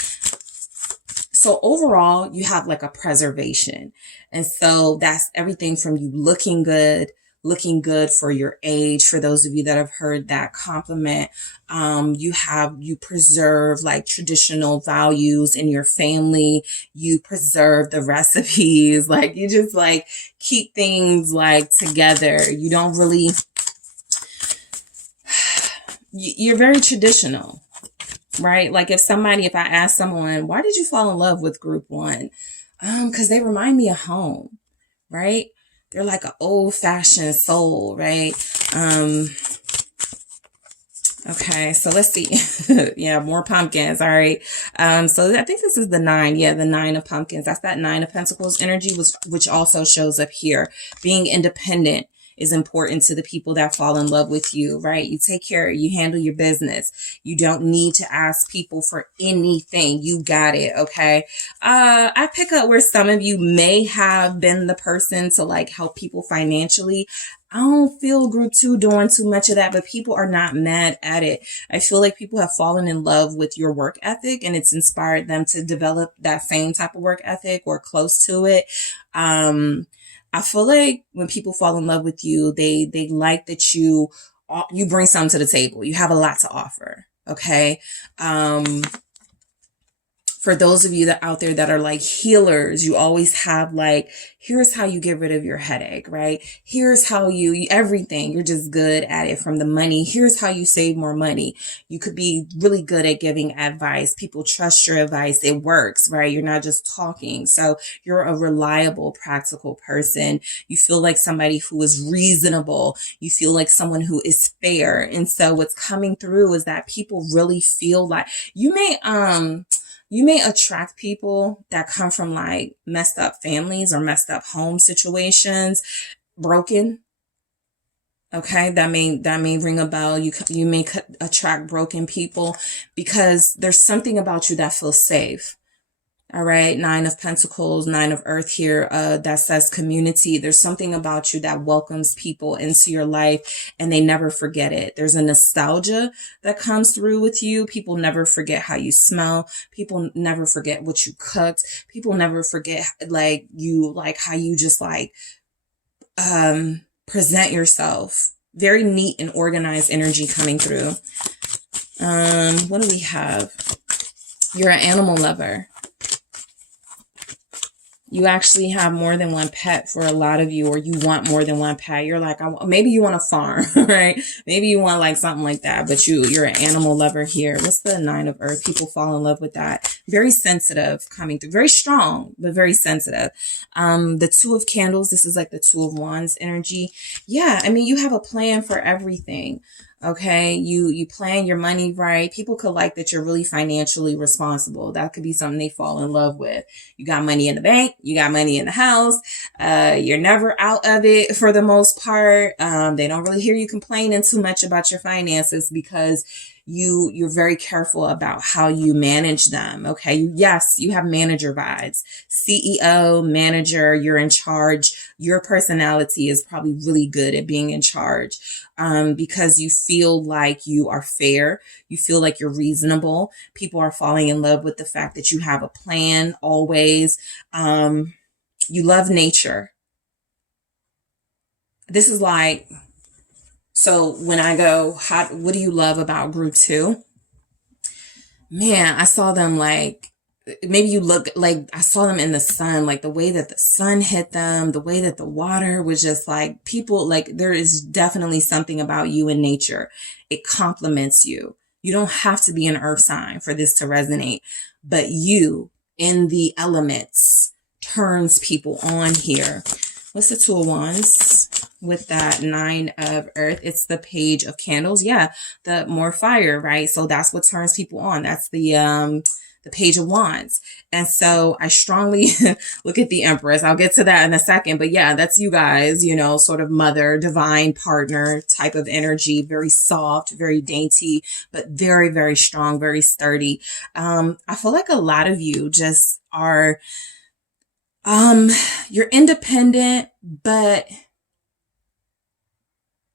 So overall, you have like a preservation. And so that's everything from you looking good for your age. For those of you that have heard that compliment, you preserve like traditional values in your family. You preserve the recipes. Like you just like keep things like together. You don't really, you're very traditional, right? Like if I ask someone, why did you fall in love with group 1? Cause they remind me of home, right? They're like an old fashioned soul, right? Okay, so let's see. Yeah, more pumpkins. All right. So I think this is the 9. Yeah, the 9 of pumpkins. That's that 9 of Pentacles energy, which also shows up here. Being independent is important to the people that fall in love with you, right? You take care, you handle your business. You don't need to ask people for anything. You got it, okay? I pick up where some of you may have been the person to like help people financially. I don't feel group 2 doing too much of that, but people are not mad at it. I feel like people have fallen in love with your work ethic, and it's inspired them to develop that same type of work ethic or close to it. I feel like when people fall in love with you, they like that you bring something to the table. You have a lot to offer. Okay. For those of you that out there that are like healers, you always have like, here's how you get rid of your headache, right? Here's how everything, you're just good at it. From the money, here's how you save more money. You could be really good at giving advice. People trust your advice. It works, right? You're not just talking. So you're a reliable, practical person. You feel like somebody who is reasonable. You feel like someone who is fair. And so what's coming through is that people really feel like you may attract people that come from like messed up families or messed up home situations, broken, Okay, that may ring a bell. You may attract broken people because there's something about you that feels safe. All right, Nine of Pentacles, Nine of Earth here, that says community. There's something about you that welcomes people into your life and they never forget it. There's a nostalgia that comes through with you. People never forget how you smell. People never forget what you cooked. People never forget like how you just present yourself. Very neat and organized energy coming through. What do we have? You're an animal lover. You actually have more than one pet for a lot of you, or you want more than one pet. You're like, maybe you want a farm, right? Maybe you want like something like that, but you're an animal lover here. What's the Nine of Earth? People fall in love with that. Very sensitive coming through, very strong, but very sensitive. The Two of Candles, this is like the Two of Wands energy. Yeah. I mean, you have a plan for everything. Okay. You plan your money right. People could like that you're really financially responsible. That could be something they fall in love with. You got money in the bank. You got money in the house. You're never out of it for the most part. They don't really hear you complaining too much about your finances because you're very careful about how you manage them. Okay. Yes, you have manager vibes, CEO, manager, you're in charge. Your personality is probably really good at being in charge, because you feel like you are fair. You feel like you're reasonable. People are falling in love with the fact that you have a plan always. You love nature. This is like, so when I go, what do you love about group 2? Man, I saw them like, maybe you look like, I saw them in the sun, like the way that the sun hit them, the way that the water was just like people, like there is definitely something about you in nature. It complements you. You don't have to be an earth sign for this to resonate, but you in the elements turns people on here. What's the Two of Wands with that Nine of Earth? It's the Page of Candles. Yeah, the more fire, right? So that's what turns people on. That's the Page of Wands. And so I strongly look at the Empress. I'll get to that in a second. But yeah, that's you guys, sort of mother, divine partner type of energy. Very soft, very dainty, but very, very strong, very sturdy. I feel like a lot of you just are you're independent, but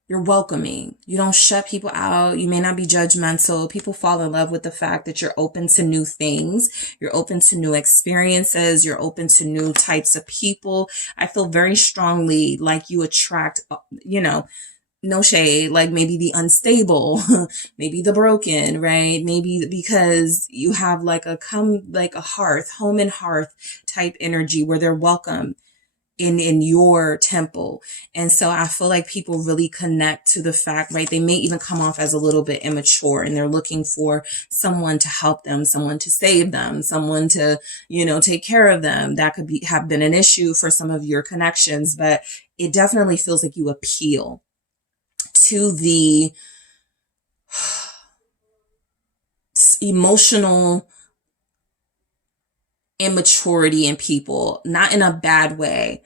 you're welcoming. You don't shut people out. You may not be judgmental. People fall in love with the fact that you're open to new things. You're open to new experiences. You're open to new types of people. I feel very strongly like you attract, no shade, like maybe the unstable, maybe the broken, right? Maybe because you have like a hearth, home and hearth type energy where they're welcome in your temple. And so I feel like people really connect to the fact, right? They may even come off as a little bit immature and they're looking for someone to help them, someone to save them, someone to, take care of them. That could have been an issue for some of your connections, but it definitely feels like you appeal to the emotional immaturity in people, not in a bad way,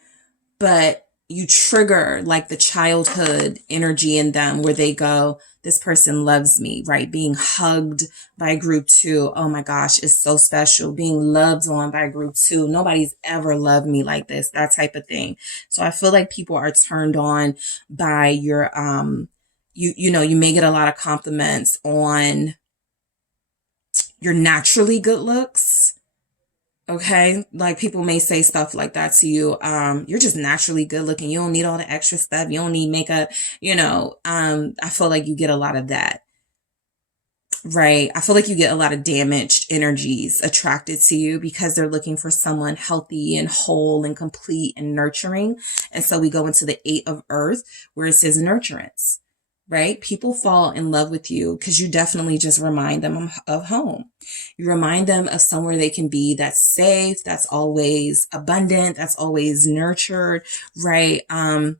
but you trigger like the childhood energy in them where they go, this person loves me, right? Being hugged by group 2. Oh my gosh, it's so special. Being loved on by group 2. Nobody's ever loved me like this, that type of thing. So I feel like people are turned on by your, you may get a lot of compliments on your naturally good looks. Okay. Like people may say stuff like that to you. You're just naturally good looking. You don't need all the extra stuff. You don't need makeup, I feel like you get a lot of that. Right. I feel like you get a lot of damaged energies attracted to you because they're looking for someone healthy and whole and complete and nurturing. And so we go into the 8 of Earth where it says nurturance. Right? People fall in love with you because you definitely just remind them of home. You remind them of somewhere they can be that's safe, that's always abundant, that's always nurtured, right? I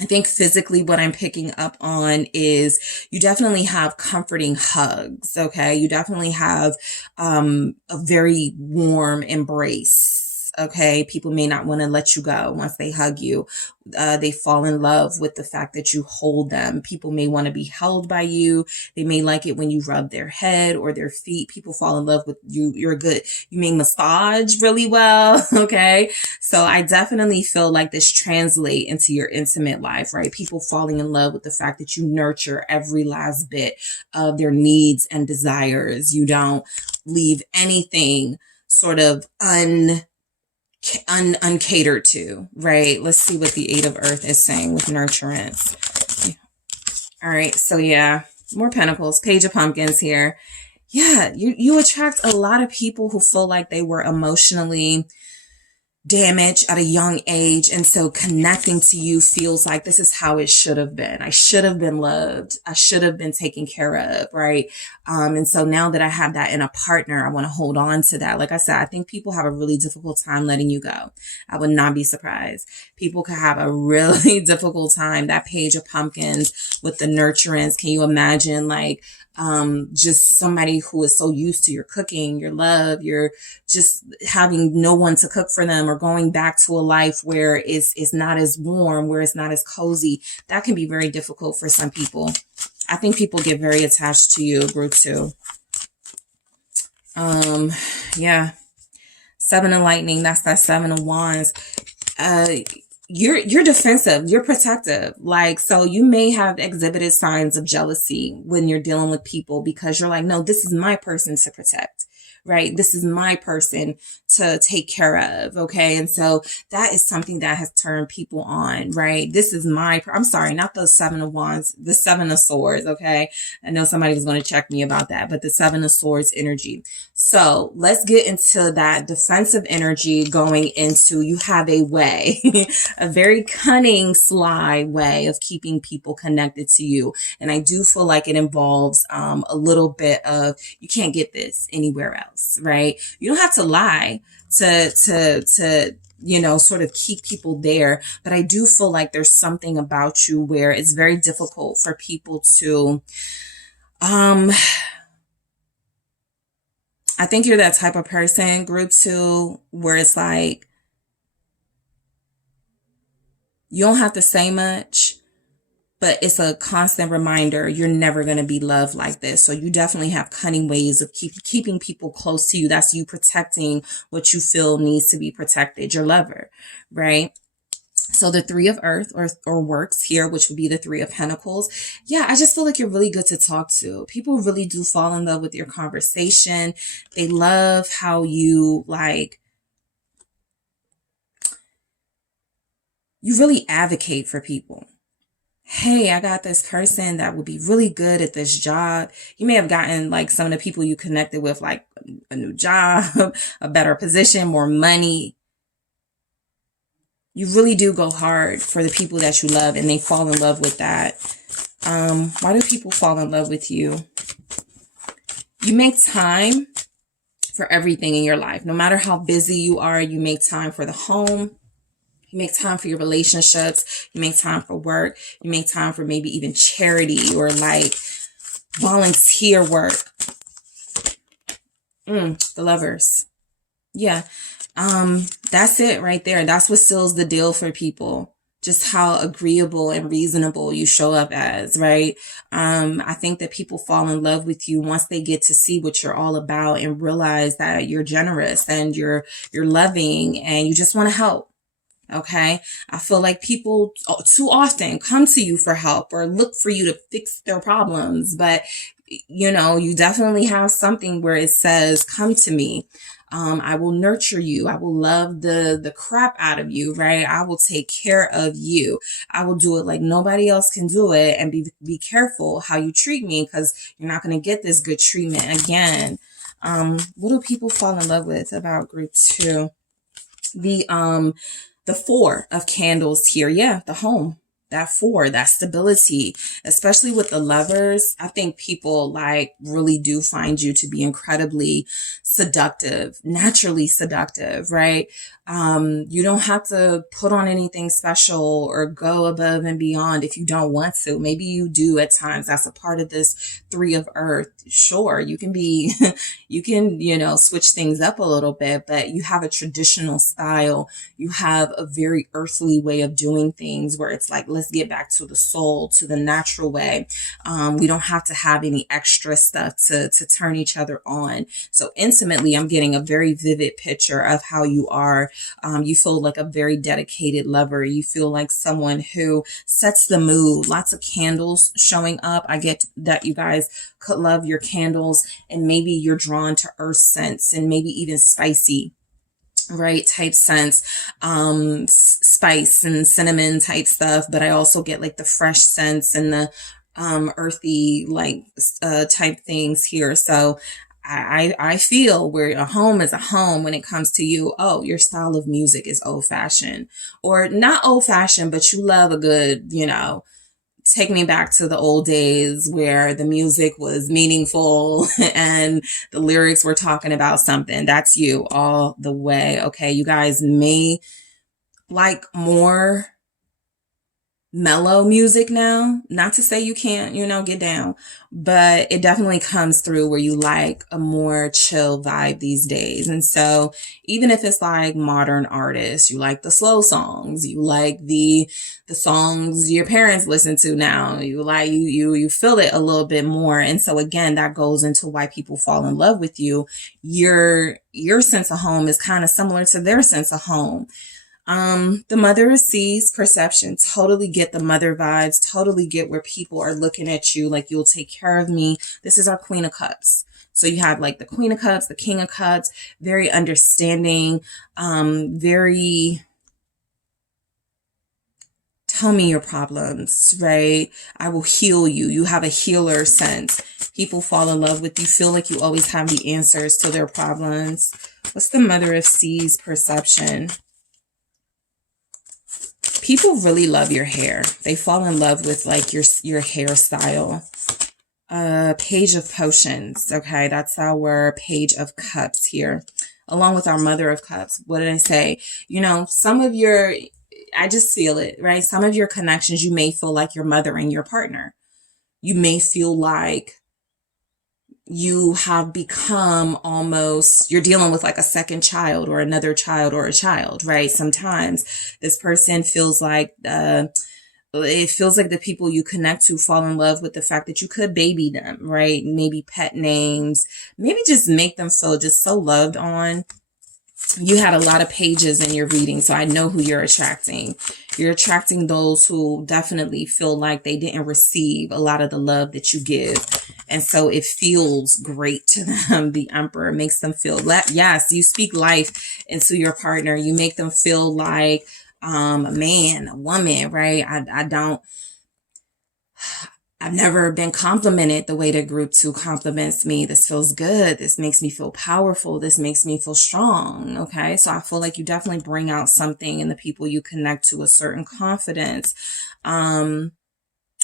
think physically what I'm picking up on is you definitely have comforting hugs, okay? You definitely have a very warm embrace. Okay. People may not want to let you go once they hug you. They fall in love with the fact that you hold them. People may want to be held by you. They may like it when you rub their head or their feet. People fall in love with you. You're good. You may massage really well. Okay. So I definitely feel like this translate into your intimate life, right? People falling in love with the fact that you nurture every last bit of their needs and desires. You don't leave anything sort of uncatered to, right? Let's see what the Eight of Earth is saying with nurturance. All right, so yeah, more Pentacles, Page of Pumpkins here. Yeah, you attract a lot of people who feel like they were emotionally damaged at a young age, and so connecting to you feels like this is how it should have been. I should have been loved. I should have been taken care of, right? And so now that I have that in a partner, I want to hold on to that. Like I said, I think people have a really difficult time letting you go. I would not be surprised. People could have a really difficult time. That Page of Pumpkins with the nurturance. Can you imagine like just somebody who is so used to your cooking, your love, your just having no one to cook for them, or going back to a life where it's not as warm, where it's not as cozy. That can be very difficult for some people. I think people get very attached to you, group 2. Yeah. 7 enlightening. That's that 7 of wands. You're defensive, you're protective. Like, so you may have exhibited signs of jealousy when you're dealing with people because you're like, no, this is my person to protect, right? This is my person to take care of. Okay. And so that is something that has turned people on, right? This is I'm sorry, not the 7 of wands, the 7 of swords. Okay. I know somebody was going to check me about that, but the 7 of swords energy. So let's get into that defensive energy going into, you have a way, a very cunning, sly way of keeping people connected to you. And I do feel like it involves a little bit of, you can't get this anywhere else, right? You don't have to lie to you know, sort of keep people there. But I do feel like there's something about you where it's very difficult for people to, I think you're that type of person, group 2, where it's like, you don't have to say much, but it's a constant reminder you're never going to be loved like this. So you definitely have cunning ways of keeping people close to you. That's you protecting what you feel needs to be protected, your lover, right? So the 3 of earth or works here, which would be the 3 of pentacles. Yeah, I just feel like you're really good to talk to. People really do fall in love with your conversation. They love how you you really advocate for people. Hey, I got this person that would be really good at this job. You may have gotten like some of the people you connected with, like a new job, a better position, more money. You really do go hard for the people that you love, and they fall in love with that. Why do people fall in love with you? You make time for everything in your life. No matter how busy you are, you make time for the home. You make time for your relationships. You make time for work. You make time for maybe even charity or like volunteer work. The Lovers. Yeah. That's it right there. That's what seals the deal for people. Just how agreeable and reasonable you show up as, right? I think that people fall in love with you once they get to see what you're all about and realize that you're generous and you're loving and you just want to help. Okay. I feel like people too often come to you for help or look for you to fix their problems. But, you know, you definitely have something where it says, come to me. I will nurture you. I will love the crap out of you, right? I will take care of you. I will do it like nobody else can do it, and be careful how you treat me because you're not going to get this good treatment again. What do people fall in love with about group 2? The 4 of candles here. Yeah, the home. that 4, that stability, especially with the Lovers. I think people like really do find you to be incredibly seductive, naturally seductive, right? You don't have to put on anything special or go above and beyond if you don't want to. Maybe you do at times. That's a part of this 3 of Earth. Sure, you can be, you can, switch things up a little bit, but you have a traditional style. You have a very earthly way of doing things where it's like, let's get back to the soul, to the natural way. We don't have to have any extra stuff to turn each other on. So intimately, I'm getting a very vivid picture of how you are. You feel like a very dedicated lover. You feel like someone who sets the mood. Lots of candles showing up. I get that you guys could love your candles, and maybe you're drawn to earth scents and maybe even spicy, right, type scents, spice and cinnamon type stuff. But I also get like the fresh scents and the earthy like type things here. So I feel where a home is a home when it comes to you. Oh, your style of music is old fashioned, or not old fashioned, but you love a good, take me back to the old days where the music was meaningful and the lyrics were talking about something. That's you all the way. Okay. You guys may like more mellow music now. Not to say you can't, get down, but it definitely comes through where you like a more chill vibe these days. And so even if it's like modern artists, you like the slow songs, you like the songs your parents listen to now, you like, you feel it a little bit more. And so again, that goes into why people fall in love with you. Your sense of home is kind of similar to their sense of home. The Mother of Seas, perception, totally get the mother vibes, totally get where people are looking at you like you'll take care of me. This is our Queen of Cups. So you have like the Queen of Cups, the King of Cups, very understanding, very tell me your problems, right? I will heal you. You have a healer sense. People fall in love with you, feel like you always have the answers to their problems. What's the Mother of Seas, perception? People really love your hair. They fall in love with like your hairstyle. Page of Potions. Okay, that's our Page of Cups here, along with our Mother of Cups. What did I say? Some of your, I just feel it, right? Some of your connections, you may feel like you're mothering your partner. You may feel like you have become almost, you're dealing with like a second child or another child or a child, right? Sometimes this person feels like, it feels like the people you connect to fall in love with the fact that you could baby them, right? Maybe pet names, maybe just make them feel just so loved on. You had a lot of pages in your reading, so I know who you're attracting. You're attracting those who definitely feel like they didn't receive a lot of the love that you give. And so it feels great to them. The Emperor makes them feel, yes, you speak life into your partner. You make them feel like a man, a woman, right? I've never been complimented the way that group 2 compliments me. This feels good. This makes me feel powerful. This makes me feel strong. Okay. So I feel like you definitely bring out something in the people you connect to, a certain confidence.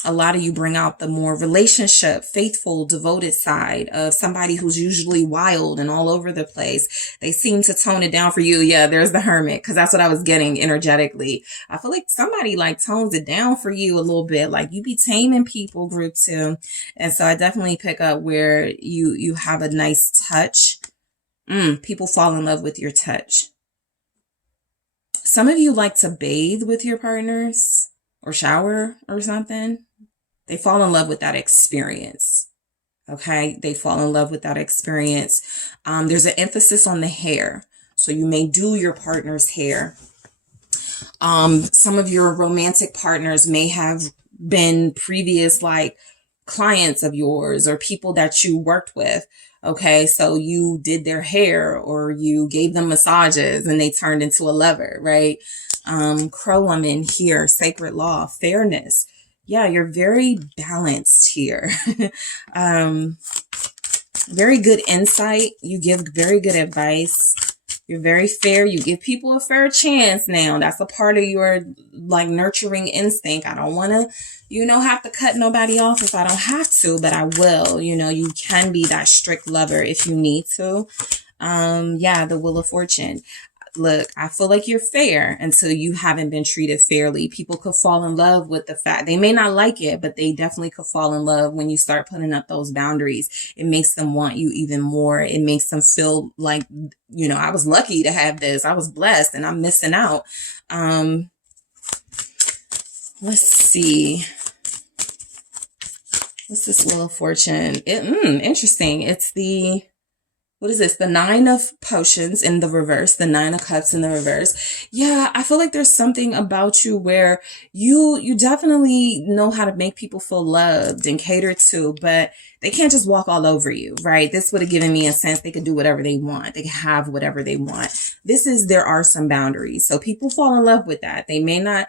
A lot of you bring out the more relationship, faithful, devoted side of somebody who's usually wild and all over the place. They seem to tone it down for you. Yeah, there's the Hermit, because that's what I was getting energetically. I feel like somebody like tones it down for you a little bit. Like you be taming people, group 2. And so I definitely pick up where you have a nice touch. People fall in love with your touch. Some of you like to bathe with your partners or shower or something. They fall in love with that experience. Okay. They fall in love with that experience. There's an emphasis on the hair. So you may do your partner's hair. Some of your romantic partners may have been previous like clients of yours or people that you worked with. Okay. So you did their hair or you gave them massages and they turned into a lover, right? Crow woman here, sacred law, fairness. Yeah, you're very balanced here. Very good insight. You give very good advice. You're very fair. You give people a fair chance now. That's a part of your like nurturing instinct. I don't want to, have to cut nobody off if I don't have to, but I will. You can be that strict lover if you need to. Yeah, the Wheel of Fortune. Look, I feel like you're fair until you haven't been treated fairly. People could fall in love with the fact they may not like it, but they definitely could fall in love when you start putting up those boundaries. It makes them want you even more. It makes them feel like, I was lucky to have this. I was blessed and I'm missing out. Let's see. What's this Wheel of Fortune? Interesting. It's what is this? The Nine of Potions in the reverse, the Nine of Cups in the reverse. Yeah, I feel like there's something about you where you definitely know how to make people feel loved and catered to, but they can't just walk all over you, right? This would have given me a sense they could do whatever they want. They can have whatever they want. There are some boundaries. So people fall in love with that. They may not,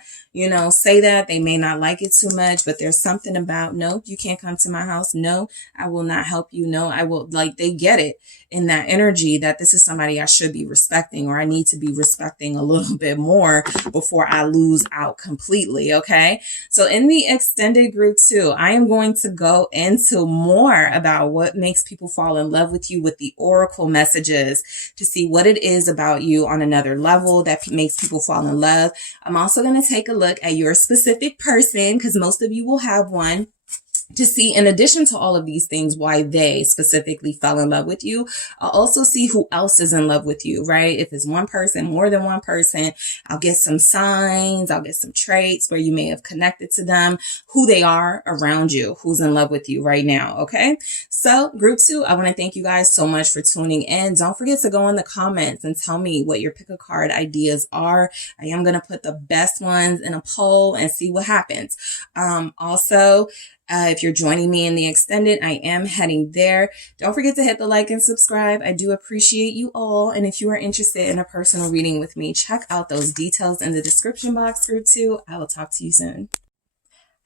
say that. They may not like it too much, but there's something about, no, you can't come to my house. No, I will not help you. No, I will, they get it in that energy that this is somebody I should be respecting, or I need to be respecting a little bit more before I lose out completely. Okay. So in the extended group 2, I am going to go into more about what makes people fall in love with you with the oracle messages to see what it is about you on another level that makes people fall in love. I'm also going to take a look at your specific person, because most of you will have one, to see, in addition to all of these things, why they specifically fell in love with you. I'll also see who else is in love with you, right? If it's one person, more than one person, I'll get some signs, I'll get some traits where you may have connected to them, who they are around you, who's in love with you right now, okay? So group 2, I want to thank you guys so much for tuning in. Don't forget to go in the comments and tell me what your pick a card ideas are. I am going to put the best ones in a poll and see what happens. Also, if you're joining me in the extended, I am heading there. Don't forget to hit the like and subscribe. I do appreciate you all. And if you are interested in a personal reading with me, check out those details in the description box, group 2. I will talk to you soon.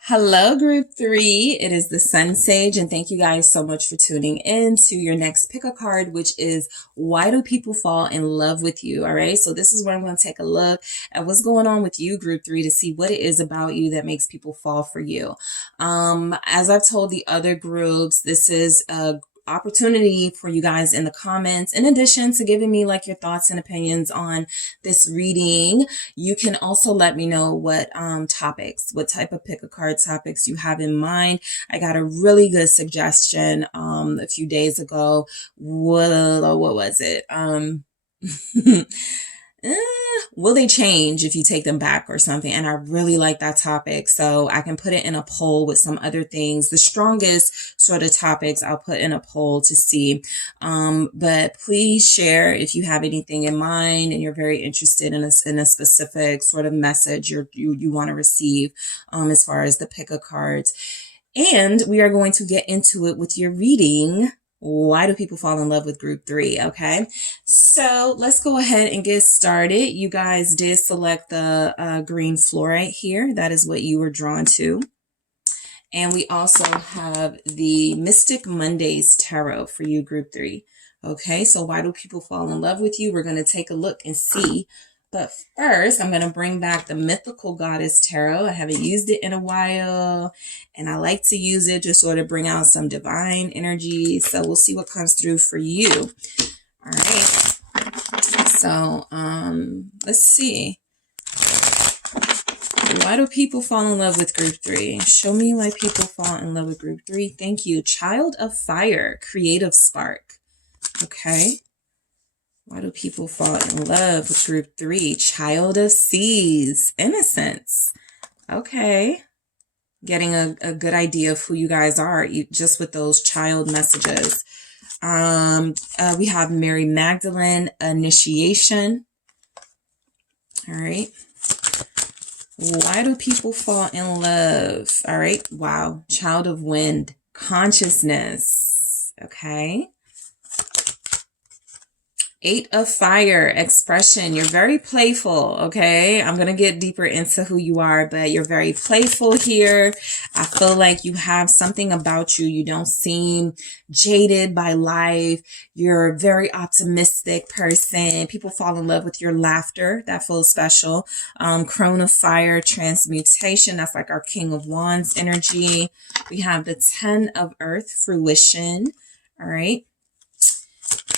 Hello, group 3. It is the SunSage, and thank you guys so much for tuning in to your next pick a card, which is why do people fall in love with you? All right. So this is where I'm going to take a look at what's going on with you, group 3, to see what it is about you that makes people fall for you. As I've told the other groups, this is a opportunity for you guys in the comments. In addition to giving me like your thoughts and opinions on this reading, you can also let me know what topics, what type of pick a card topics you have in mind. I got a really good suggestion a few days ago. What was it? Will they change if you take them back or something? And I really like that topic. So I can put it in a poll with some other things. The strongest sort of topics I'll put in a poll to see. But please share if you have anything in mind and you're very interested in a specific sort of message you want to receive as far as the pick a cards. And we are going to get into it with your reading. Why do people fall in love with group 3? Okay, so let's go ahead and get started. You guys did select the green fluorite here. That is what you were drawn to. And we also have the Mystic Mondays Tarot for you, group 3. Okay, so why do people fall in love with you? We're going to take a look and see. But first, I'm going to bring back the Mythical Goddess Tarot. I haven't used it in a while, and I like to use it to sort of bring out some divine energy. So we'll see what comes through for you. All right. So let's see. Why do people fall in love with group 3? Show me why people fall in love with group 3. Thank you. Child of Fire, Creative Spark. Okay. Why do people fall in love with group 3? Child of Seas, Innocence. Okay. Getting a good idea of who you guys are just with those child messages. We have Mary Magdalene, Initiation. All right. Why do people fall in love? All right. Wow. Child of Wind, Consciousness. Okay. Eight of Fire, expression. You're very playful, okay? I'm going to get deeper into who you are, but you're very playful here. I feel like you have something about you. You don't seem jaded by life. You're a very optimistic person. People fall in love with your laughter. That feels special. Crone of Fire, transmutation. That's like our King of Wands energy. We have the 10 of Earth, fruition. All right.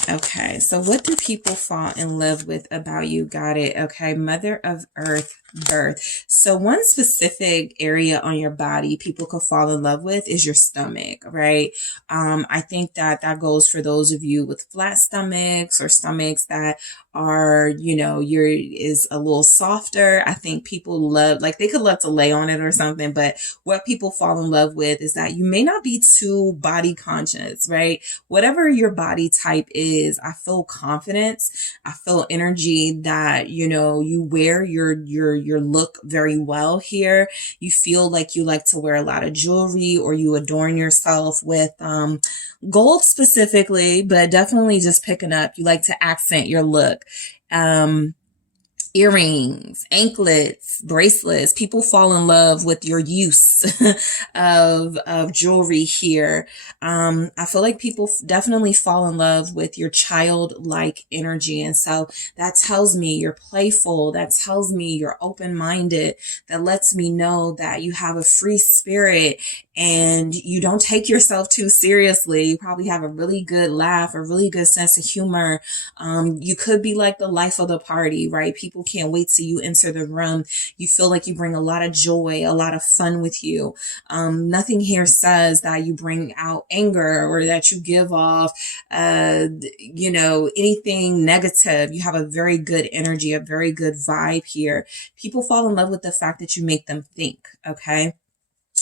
Okay, so what do people fall in love with about you? Got it. Okay, Mother of Earth, birth. So one specific area on your body people could fall in love with is your stomach, right? I think that that goes for those of you with flat stomachs or stomachs that are, is a little softer. I think people love, like they could love to lay on it or something, but what people fall in love with is that you may not be too body conscious, right? Whatever your body type is, I feel confidence. I feel energy that, you wear your look very well here. You feel like you like to wear a lot of jewelry or you adorn yourself with, gold specifically, but definitely just picking up. You like to accent your look. Earrings, anklets, bracelets. People fall in love with your use of jewelry here. I feel like people definitely fall in love with your childlike energy. And so that tells me you're playful. That tells me you're open-minded. That lets me know that you have a free spirit and you don't take yourself too seriously. You probably have a really good laugh, a really good sense of humor. You could be like the life of the party, right? People can't wait till you enter the room. You feel like you bring a lot of joy, a lot of fun with you. Nothing here says that you bring out anger or that you give off, anything negative. You have a very good energy, a very good vibe here. People fall in love with the fact that you make them think, okay?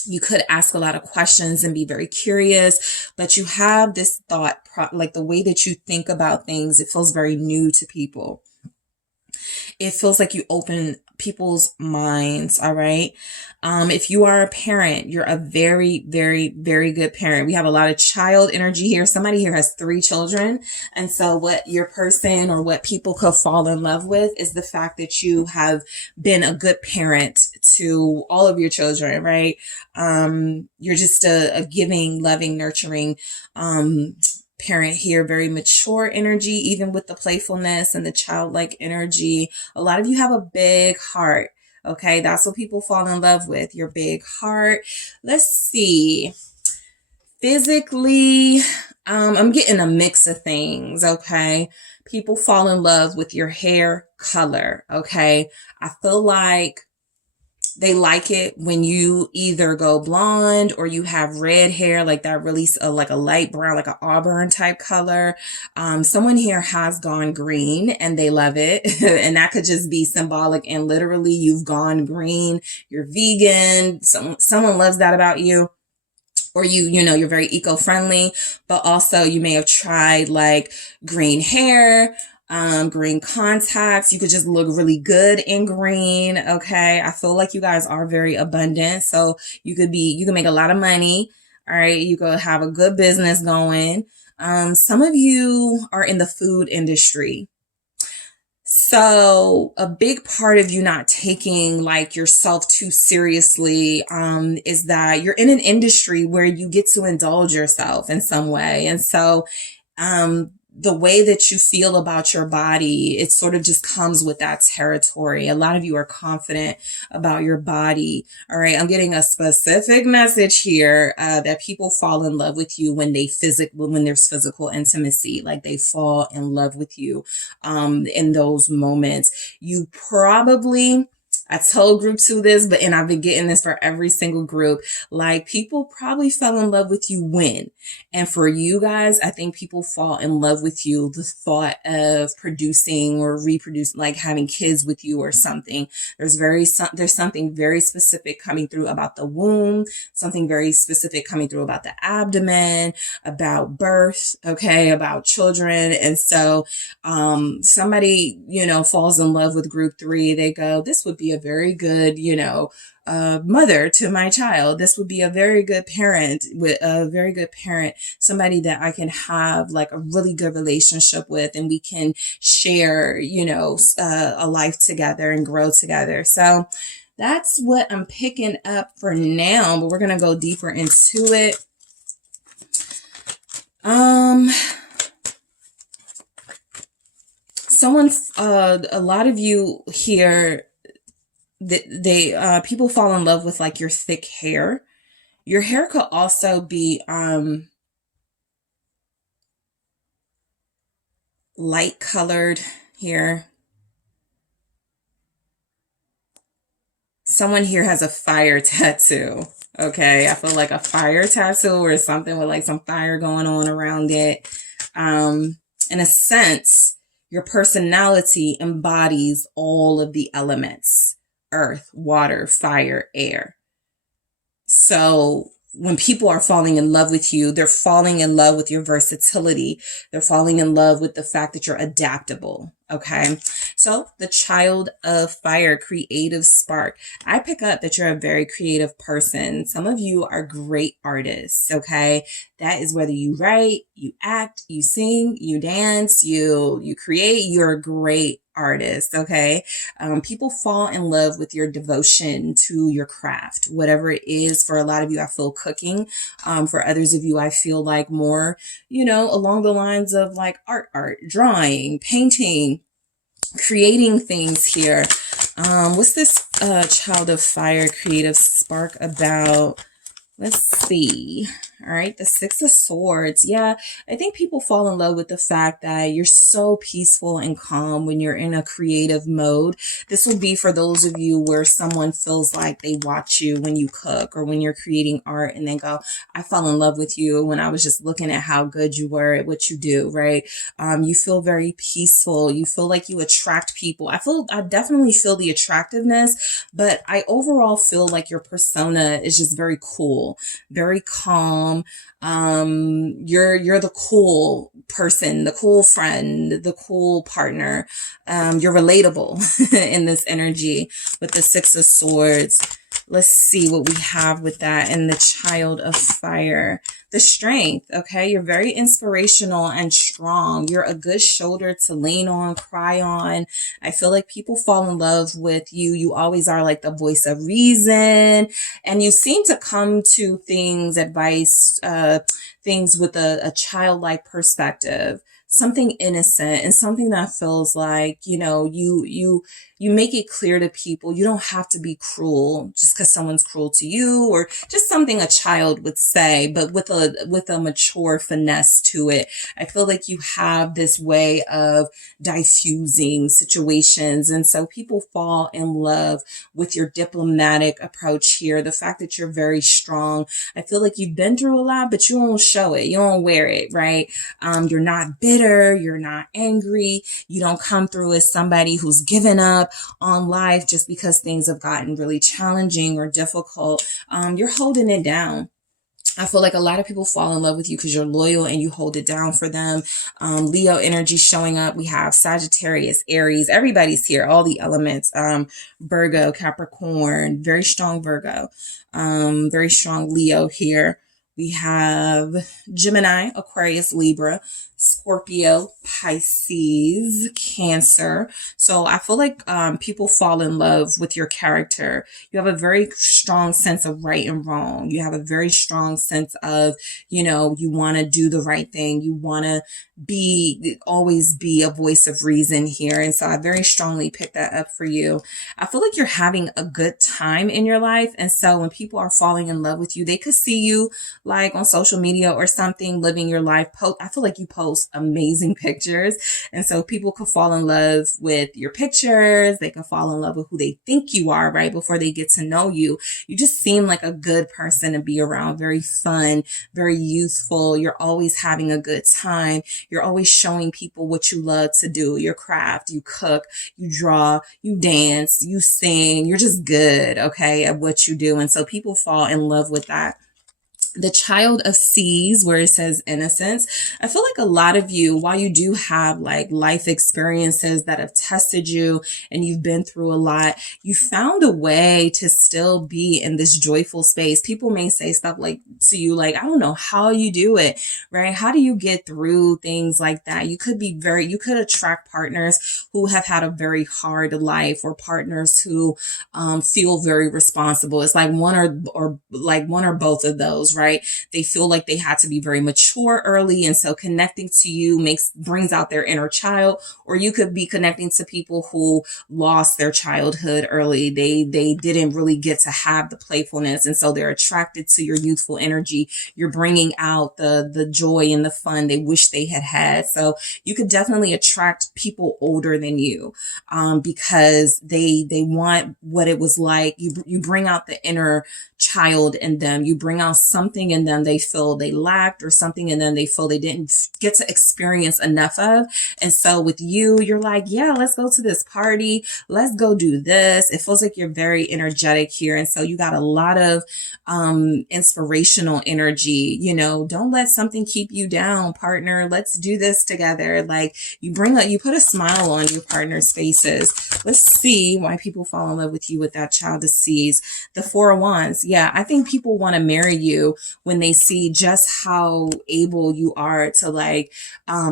You could ask a lot of questions and be very curious, but you have this thought, like the way that you think about things, it feels very new to people. It feels like you open people's minds. All right. If you are a parent, you're a very, very, very good parent. We have a lot of child energy here. Somebody here has 3 children. And so what your person or what people could fall in love with is the fact that you have been a good parent to all of your children, right? You're just a giving, loving, nurturing, parent here, very mature energy, even with the playfulness and the childlike energy. A lot of you have a big heart. Okay, that's what people fall in love with, your big heart. Let's see. Physically, I'm getting a mix of things. Okay, people fall in love with your hair color. Okay, I feel like they like it when you either go blonde or you have red hair, like that really like a light brown, like an auburn type color. Someone here has gone green and they love it. And that could just be symbolic and literally you've gone green. You're vegan. Someone loves that about you. Or you're very eco-friendly, but also you may have tried like green hair, green contacts. You could just look really good in green. Okay. I feel like you guys are very abundant. So you can make a lot of money. All right. You could have a good business going. Some of you are in the food industry. So a big part of you not taking like yourself too seriously, is that you're in an industry where you get to indulge yourself in some way. And so, the way that you feel about your body, it sort of just comes with that territory. A lot of you are confident about your body. All right. I'm getting a specific message here, that people fall in love with you when there's physical intimacy, like they fall in love with you, in those moments. You probably, I told group 2 this, and I've been getting this for every single group. Like people probably fell in love with you when. And for you guys, I think people fall in love with you, the thought of producing or reproducing, like having kids with you or something. There's something very specific coming through about the womb, something very specific coming through about the abdomen, about birth, okay, about children. And so, somebody, falls in love with group 3. They go, this would be a very good, mother to my child. This would be a very good parent, somebody that I can have like a really good relationship with, and we can share, a life together and grow together. So that's what I'm picking up for now, but we're going to go deeper into it. A lot of you here, people fall in love with like your thick hair. Your hair could also be, light colored here. Someone here has a fire tattoo. Okay, I feel like a fire tattoo or something with like some fire going on around it. In a sense, your personality embodies all of the elements: earth, water, fire, air. So when people are falling in love with you, they're falling in love with your versatility. They're falling in love with the fact that you're adaptable. Okay. So the child of fire, creative spark. I pick up that you're a very creative person. Some of you are great artists. Okay. That is whether you write, you act, you sing, you dance, you create, you're a great artist. Okay. People fall in love with your devotion to your craft, whatever it is. For a lot of you, I feel cooking. For others of you, I feel like more, along the lines of like art, drawing, painting, creating things here. What's this child of fire, creative spark about? Let's see. All right. The Six of Swords. Yeah. I think people fall in love with the fact that you're so peaceful and calm when you're in a creative mode. This will be for those of you where someone feels like they watch you when you cook or when you're creating art and they go, I fell in love with you when I was just looking at how good you were at what you do. Right. You feel very peaceful. You feel like you attract people. I definitely feel the attractiveness, but I overall feel like your persona is just very cool, very calm. You're the cool person, the cool friend, the cool partner. You're relatable in this energy with the Six of Swords. Let's see what we have with that. And the child of fire, the strength. Okay. You're very inspirational and strong. You're a good shoulder to lean on, cry on. I feel like people fall in love with you. You always are like the voice of reason, and you seem to come to advice, things with a childlike perspective, something innocent, and something that feels like, you make it clear to people you don't have to be cruel just because someone's cruel to you, or just something a child would say, but with a mature finesse to it. I feel like you have this way of diffusing situations, and so people fall in love with your diplomatic approach here. The fact that you're very strong. I feel like you've been through a lot, but you don't show it. You don't wear it, right? You're not bitter. You're not angry. You don't come through as somebody who's given up on life just because things have gotten really challenging or difficult. You're holding it down. I feel like a lot of people fall in love with you because you're loyal and you hold it down for them. Leo energy showing up. We have Sagittarius, Aries, everybody's here, all the elements. Virgo, Capricorn, very strong Virgo, very strong Leo here. We have Gemini, Aquarius, Libra, Scorpio, Pisces, Cancer. So I feel like people fall in love with your character. You have a very strong sense of right and wrong. You have a very strong sense of, you want to do the right thing. You want to always be a voice of reason here. And so I very strongly pick that up for you. I feel like you're having a good time in your life. And so when people are falling in love with you, they could see you like on social media or something, living your life. I feel like you post amazing pictures. And so people could fall in love with your pictures. They could fall in love with who they think you are, right? Before they get to know you. You just seem like a good person to be around. Very fun, very youthful. You're always having a good time. You're always showing people what you love to do, your craft. You cook, you draw, you dance, you sing. You're just good, okay, at what you do. And so people fall in love with that. The child of seas, where it says innocence. I feel like a lot of you, while you do have like life experiences that have tested you and you've been through a lot, you found a way to still be in this joyful space. People may say stuff like to you, like, I don't know how you do it, right? How do you get through things like that? You could attract partners who have had a very hard life, or partners who feel very responsible. It's like one or both of those, right? They feel like they had to be very mature early. And so connecting to you brings out their inner child. Or you could be connecting to people who lost their childhood early. They didn't really get to have the playfulness. And so they're attracted to your youthful energy. You're bringing out the joy and the fun they wish they had had. So you could definitely attract people older than you, because they want what it was like. You bring out the inner child in them. You bring out something in them they feel they lacked, or something in them they feel they didn't get to experience enough of. And so with you, you're like, yeah, let's go to this party. Let's go do this. It feels like you're very energetic here. And so you got a lot of inspirational energy. Don't let something keep you down, partner. Let's do this together. Like, you put a smile on your partner's faces. Let's see why people fall in love with you with that child of seas. The Four of Wands. Yeah, I think people want to marry you when they see just how able you are to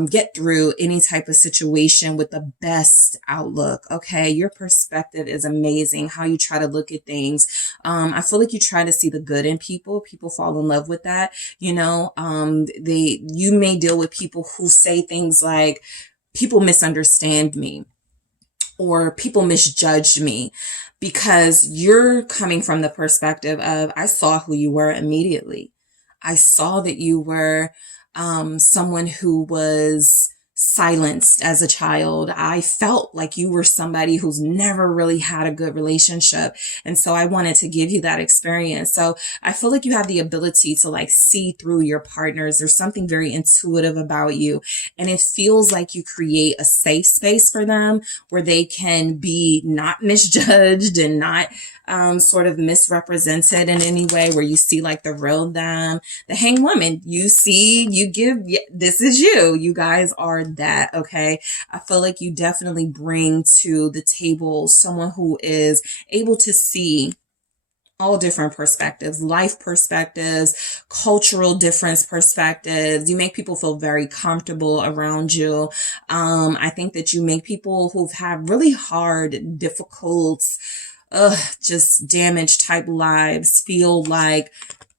get through any type of situation with the best outlook. Okay. Your perspective is amazing. How you try to look at things. I feel like you try to see the good in people. People fall in love with that. You may deal with people who say things like, people misunderstand me, or people misjudged me, because you're coming from the perspective of, I saw who you were immediately. I saw that you were someone who was silenced as a child. I felt like you were somebody who's never really had a good relationship. And so I wanted to give you that experience. So I feel like you have the ability to see through your partners. There's something very intuitive about you. And it feels like you create a safe space for them where they can be not misjudged and not sort of misrepresented in any way, where you see the real them. The Hanged Woman, this is you. You guys are that, okay? I feel like you definitely bring to the table someone who is able to see all different perspectives, life perspectives, cultural difference perspectives. You make people feel very comfortable around you. I think that you make people who've had really hard, difficult, just damaged type lives feel like,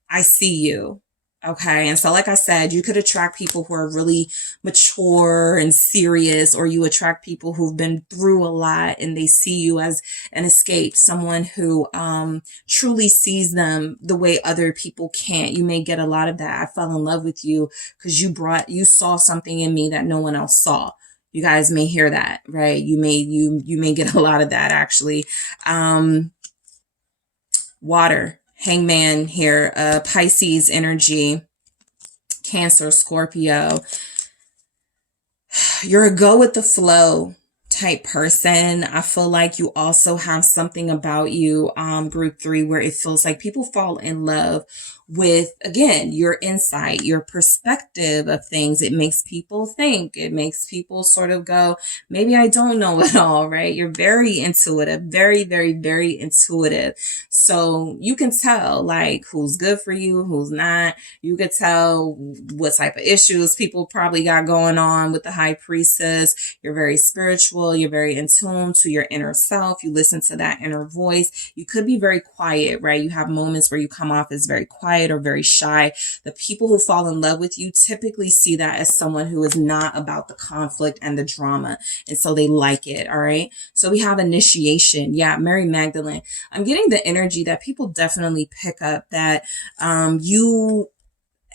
I see you. Okay. And so, like I said, you could attract people who are really mature and serious, or you attract people who've been through a lot and they see you as an escape, someone who truly sees them the way other people can't. You may get a lot of that. I fell in love with you because you saw something in me that no one else saw. You guys may hear that, right? You may get a lot of that, actually. Water. Hangman here, Pisces energy, Cancer, Scorpio. You're a go with the flow type person. I feel like you also have something about you, group 3, where it feels like people fall in love with, again, your insight, your perspective of things. It makes people think. It makes people sort of go, maybe I don't know it all, right? You're very intuitive, very, very, very intuitive. So you can tell who's good for you, who's not. You could tell what type of issues people probably got going on with the High Priestess. You're very spiritual. You're very in tune to your inner self. You listen to that inner voice. You could be very quiet, right? You have moments where you come off as very quiet or very shy. The people who fall in love with you typically see that as someone who is not about the conflict and the drama. And so they like it. All right. So we have initiation. Yeah. Mary Magdalene. I'm getting the energy that people definitely pick up that you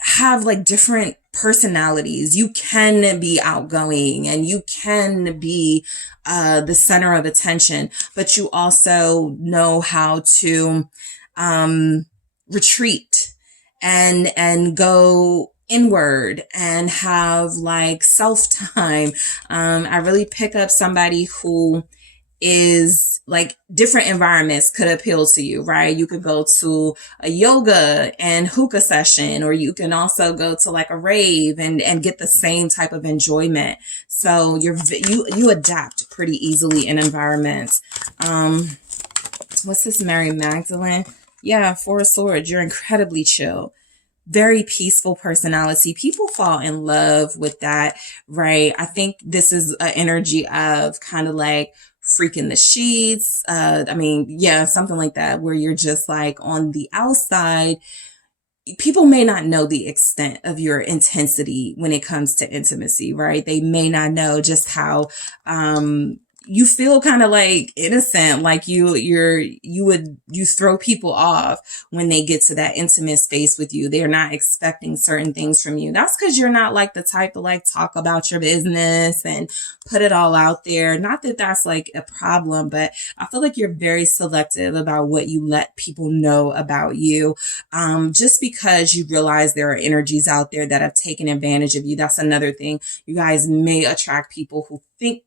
have different personalities. You can be outgoing and you can be the center of attention, but you also know how to retreat and go inward and have self time. I really pick up somebody who is like different environments could appeal to you, right? You could go to a yoga and hookah session, or you can also go to like a rave and get the same type of enjoyment. So you adapt pretty easily in environments. What's this, Mary Magdalene? Yeah, Four of Swords. You're incredibly chill. Very peaceful personality. People fall in love with that, right? I think this is an energy of kind of like freaking the sheets. I mean, yeah, something like that, where you're just like on the outside. People may not know the extent of your intensity when it comes to intimacy, right? They may not know just how, you feel kind of like innocent, like you throw people off when they get to that intimate space with you. They're not expecting certain things from you. That's because you're not like the type to like talk about your business and put it all out there. Not that that's like a problem, but I feel like you're very selective about what you let people know about you. Just because you realize there are energies out there that have taken advantage of you. That's another thing. You guys may attract people who think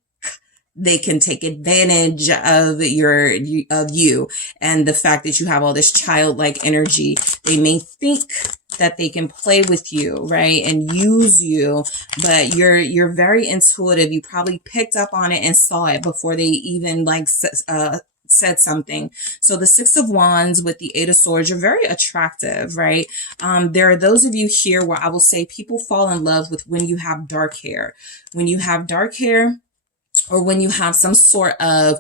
they can take advantage of you and the fact that you have all this childlike energy. They may think that they can play with you, right, and use you, but you're very intuitive. You probably picked up on it and saw it before they even like said something. So the Six of Wands with the Eight of Swords, you're very attractive, right? There are those of you here where I will say people fall in love with when you have dark hair. When you have dark hair, or when you have some sort of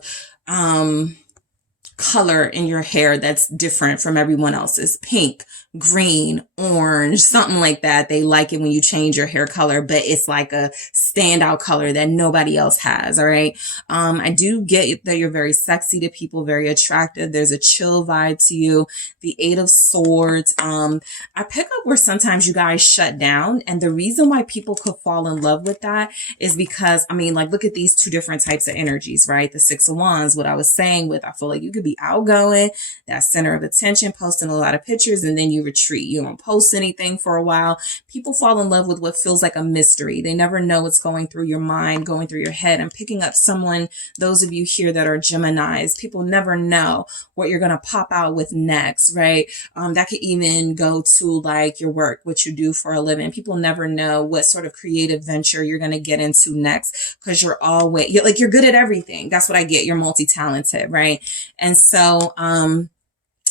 color in your hair that's different from everyone else's, pink, green, orange, something like that. They like it when you change your hair color, but it's like a standout color that nobody else has. All right. I do get that you're very sexy to people, very attractive. There's a chill vibe to you. The Eight of Swords. I pick up where sometimes you guys shut down. And the reason why people could fall in love with that is because, I mean, like, look at these two different types of energies, right? The Six of Wands, what I was saying with, I feel like you could be outgoing, that center of attention, posting a lot of pictures, and then you retreat. You don't post anything for a while. People fall in love with what feels like a mystery. They never know what's going through your mind, going through your head. I'm picking up someone, those of you here that are Geminis, people never know what you're going to pop out with next, right? That could even go to like your work, what you do for a living. People never know what sort of creative venture you're going to get into next, because you're good at everything. That's what I get. You're multi-talented, right? And so,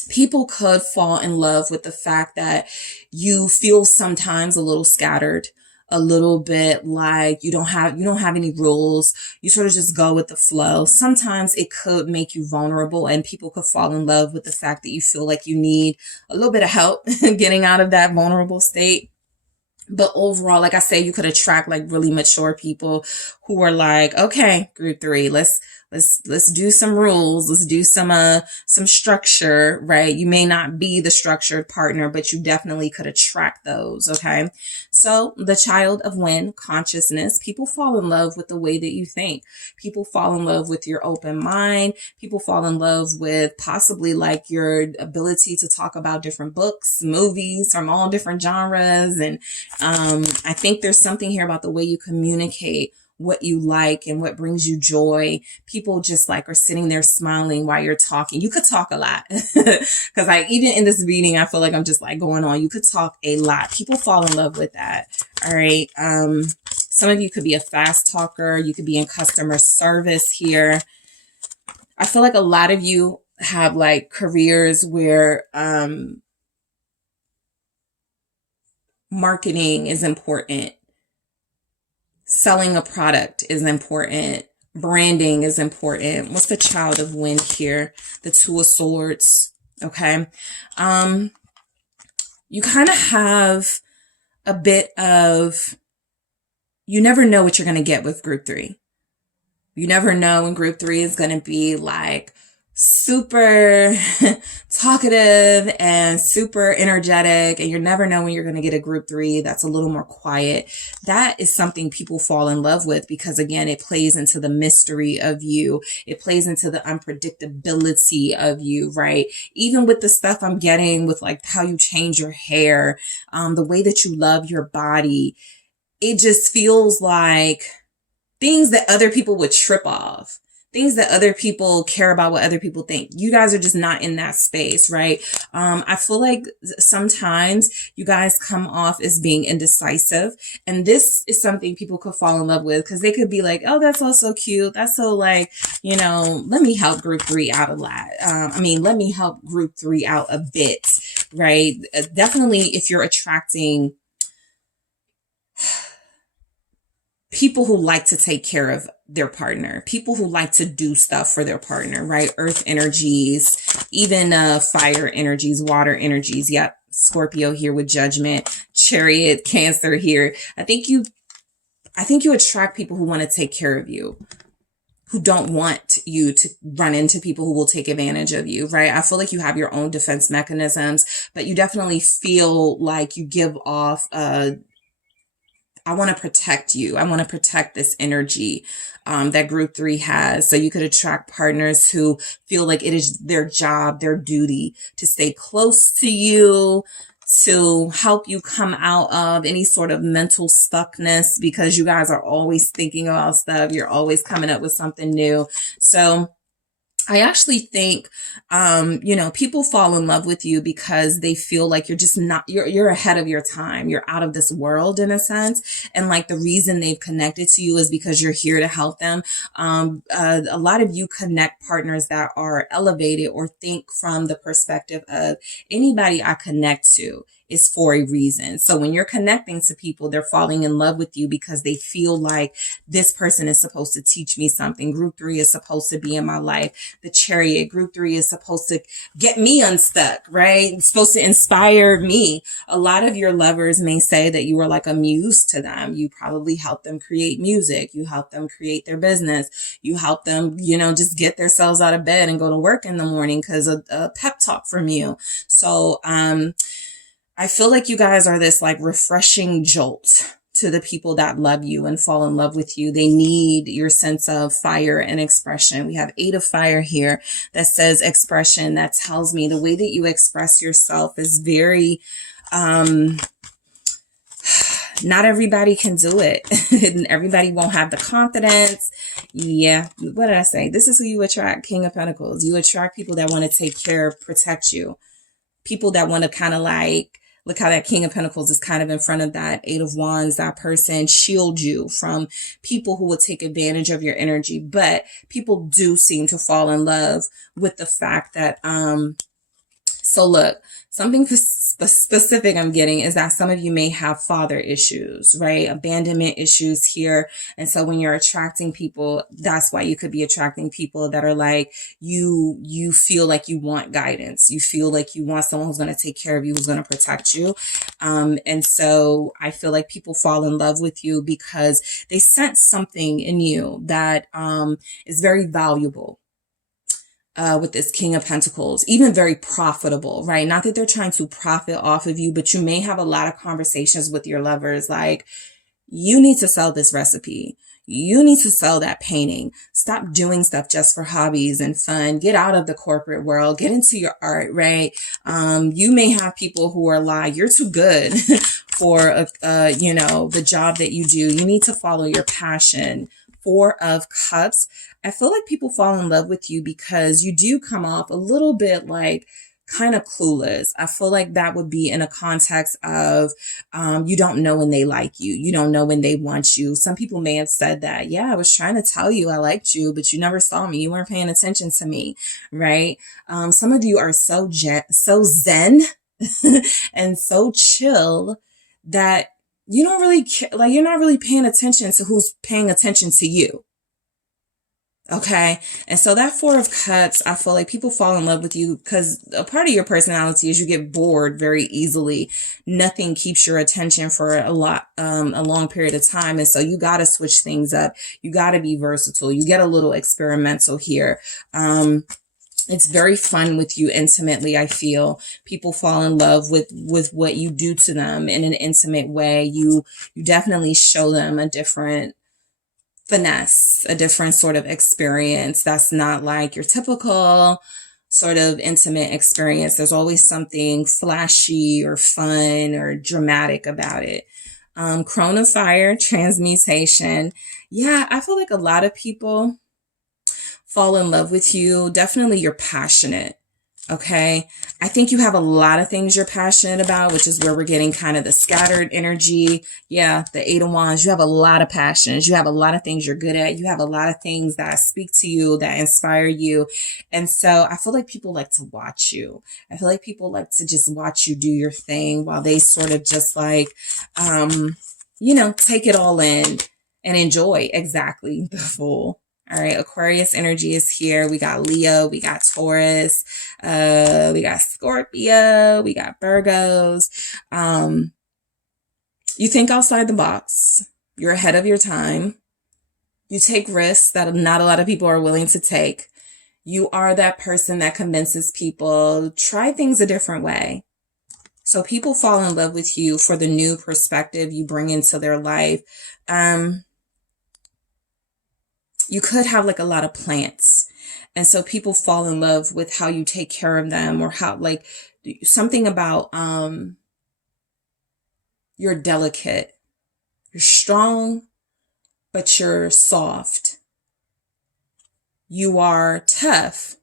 people could fall in love with the fact that you feel sometimes a little scattered, a little bit like you don't have any rules. You sort of just go with the flow. Sometimes it could make you vulnerable, and people could fall in love with the fact that you feel like you need a little bit of help getting out of that vulnerable state. But overall, like I say, you could attract like really mature people who are like, okay, group three, let's do some rules. Let's do some structure, right? You may not be the structured partner, but you definitely could attract those. Okay. So the child of wind, consciousness, people fall in love with the way that you think. People fall in love with your open mind. People fall in love with possibly like your ability to talk about different books, movies from all different genres. And, I think there's something here about the way you communicate what you like and what brings you joy. People just like are sitting there smiling while you're talking. You could talk a lot because like even in this meeting, I feel like I'm just like going on. You could talk a lot. People fall in love with that. All right. Some of you could be a fast talker. You could be in customer service here. I feel like a lot of you have like careers where, marketing is important. Selling a product is important. Branding is important. What's the child of wind here? The Two of Swords. Okay. You kind of have a bit of, you never know what you're going to get with group three. You never know when group three is going to be like super talkative and super energetic, and you never know when you're going to get a group three that's a little more quiet. That is something people fall in love with because, again, it plays into the mystery of you. It plays into the unpredictability of you, right? Even with the stuff I'm getting with like how you change your hair, the way that you love your body, it just feels like things that other people would trip off. things that other people care about, what other people think. You guys are just not in that space, right? I feel like sometimes you guys come off as being indecisive. And this is something people could fall in love with, because they could be like, oh, that's all so cute. That's so like, you know, let me help group three out a lot. Let me help group three out a bit, right? Definitely if you're attracting people who like to take care of their partner, people who like to do stuff for their partner, right? Earth energies, even fire energies, water energies. Yep. Scorpio here with Judgment, Chariot, Cancer here. I think you attract people who want to take care of you, who don't want you to run into people who will take advantage of you, right? I feel like you have your own defense mechanisms, but you definitely feel like you give off I want to protect you. I want to protect this energy that group three has. So you could attract partners who feel like it is their job, their duty to stay close to you, to help you come out of any sort of mental stuckness, because you guys are always thinking about stuff. You're always coming up with something new. So I actually think, people fall in love with you because they feel like you're just not, you're ahead of your time. You're out of this world in a sense. And like the reason they've connected to you is because you're here to help them. A lot of you connect partners that are elevated or think from the perspective of anybody I connect to is for a reason. So when you're connecting to people, they're falling in love with you because they feel like this person is supposed to teach me something. Group three is supposed to be in my life. The Chariot, group three is supposed to get me unstuck, right? It's supposed to inspire me. A lot of your lovers may say that you are like a muse to them. You probably help them create music. You help them create their business. You help them, just get themselves out of bed and go to work in the morning because of a pep talk from you. So, I feel like you guys are this like refreshing jolt to the people that love you and fall in love with you. They need your sense of fire and expression. We have 8 of fire here that says expression. That tells me the way that you express yourself is very, not everybody can do it. And everybody won't have the confidence. Yeah. What did I say? This is who you attract, King of Pentacles. You attract people that want to take care, protect you. People that want to kind of like, look how that King of Pentacles is kind of in front of that 8 of Wands, that person, shield you from people who will take advantage of your energy. But people do seem to fall in love with the fact that, so look, something specific I'm getting is that some of you may have father issues, right? Abandonment issues here. And so when you're attracting people, that's why you could be attracting people that are like, you feel like you want guidance. You feel like you want someone who's going to take care of you, who's going to protect you. And so I feel like people fall in love with you because they sense something in you that, is very valuable. With this King of Pentacles, even very profitable, right? Not that they're trying to profit off of you, but you may have a lot of conversations with your lovers like, you need to sell this recipe. You need to sell that painting. Stop doing stuff just for hobbies and fun. Get out of the corporate world. Get into your art, right? You may have people who are like, you're too good for, the job that you do. You need to follow your passion. 4 of Cups. I feel like people fall in love with you because you do come off a little bit like kind of clueless. I feel like that would be in a context of you don't know when they like you. You don't know when they want you. Some people may have said that, yeah, I was trying to tell you I liked you, but you never saw me. You weren't paying attention to me, right? Some of you are so zen and so chill that you don't really like, you're not really paying attention to who's paying attention to you. Okay. And so that 4 of Cups, I feel like people fall in love with you because a part of your personality is you get bored very easily. Nothing keeps your attention for a long period of time. And so you got to switch things up. You got to be versatile. You get a little experimental here. It's very fun with you intimately. I feel people fall in love with what you do to them in an intimate way. You definitely show them a different finesse, a different sort of experience. That's not like your typical sort of intimate experience. There's always something flashy or fun or dramatic about it. Crone of Fire, transmutation. Yeah, I feel like a lot of people fall in love with you, definitely you're passionate. Okay. I think you have a lot of things you're passionate about, which is where we're getting kind of the scattered energy. Yeah. The Eight of Wands. You have a lot of passions. You have a lot of things you're good at. You have a lot of things that speak to you, that inspire you. And so I feel like people like to watch you. I feel like people like to just watch you do your thing while they sort of just like, take it all in and enjoy. Exactly. The Fool. All right, Aquarius energy is here. We got Leo, we got Taurus, we got Scorpio, we got Virgos. You think outside the box. You're ahead of your time. You take risks that not a lot of people are willing to take. You are that person that convinces people, try things a different way. So people fall in love with you for the new perspective you bring into their life. You could have like a lot of plants. And so people fall in love with how you take care of them, or how like something about, you're delicate, you're strong, but you're soft. You are tough,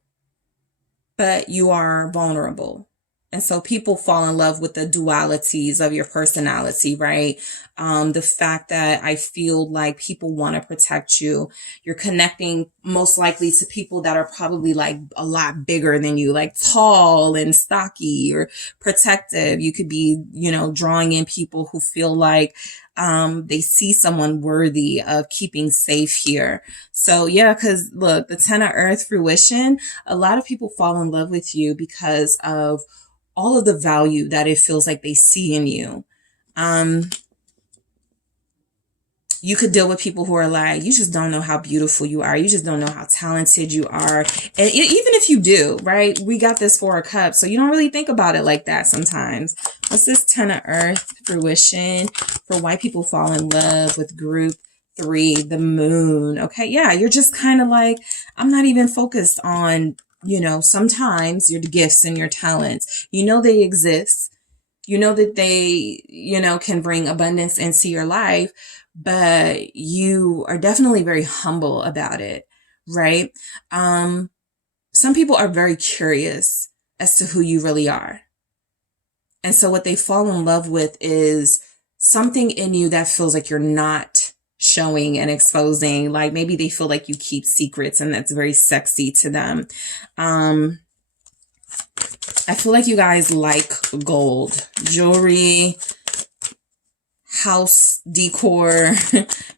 but you are vulnerable. And so people fall in love with the dualities of your personality, right? The fact that I feel like people want to protect you. You're connecting most likely to people that are probably like a lot bigger than you, like tall and stocky or protective. You could be, drawing in people who feel like they see someone worthy of keeping safe here. So yeah, because look, the Ten of Earth fruition, a lot of people fall in love with you because of all of the value that it feels like they see in you. You could deal with people who are like, you just don't know how beautiful you are. You just don't know how talented you are. And even if you do, right? We got this Four of Cups. So you don't really think about it like that sometimes. What's this Ten of Earth fruition for why people fall in love with group 3, the Moon? Okay. Yeah. You're just kind of like, I'm not even focused on, sometimes your gifts and your talents, they exist, that they, can bring abundance into your life, but you are definitely very humble about it, right? Some people are very curious as to who you really are. And so what they fall in love with is something in you that feels like you're not showing and exposing. Like maybe they feel like you keep secrets and that's very sexy to them. I feel like you guys like gold, jewelry, house decor.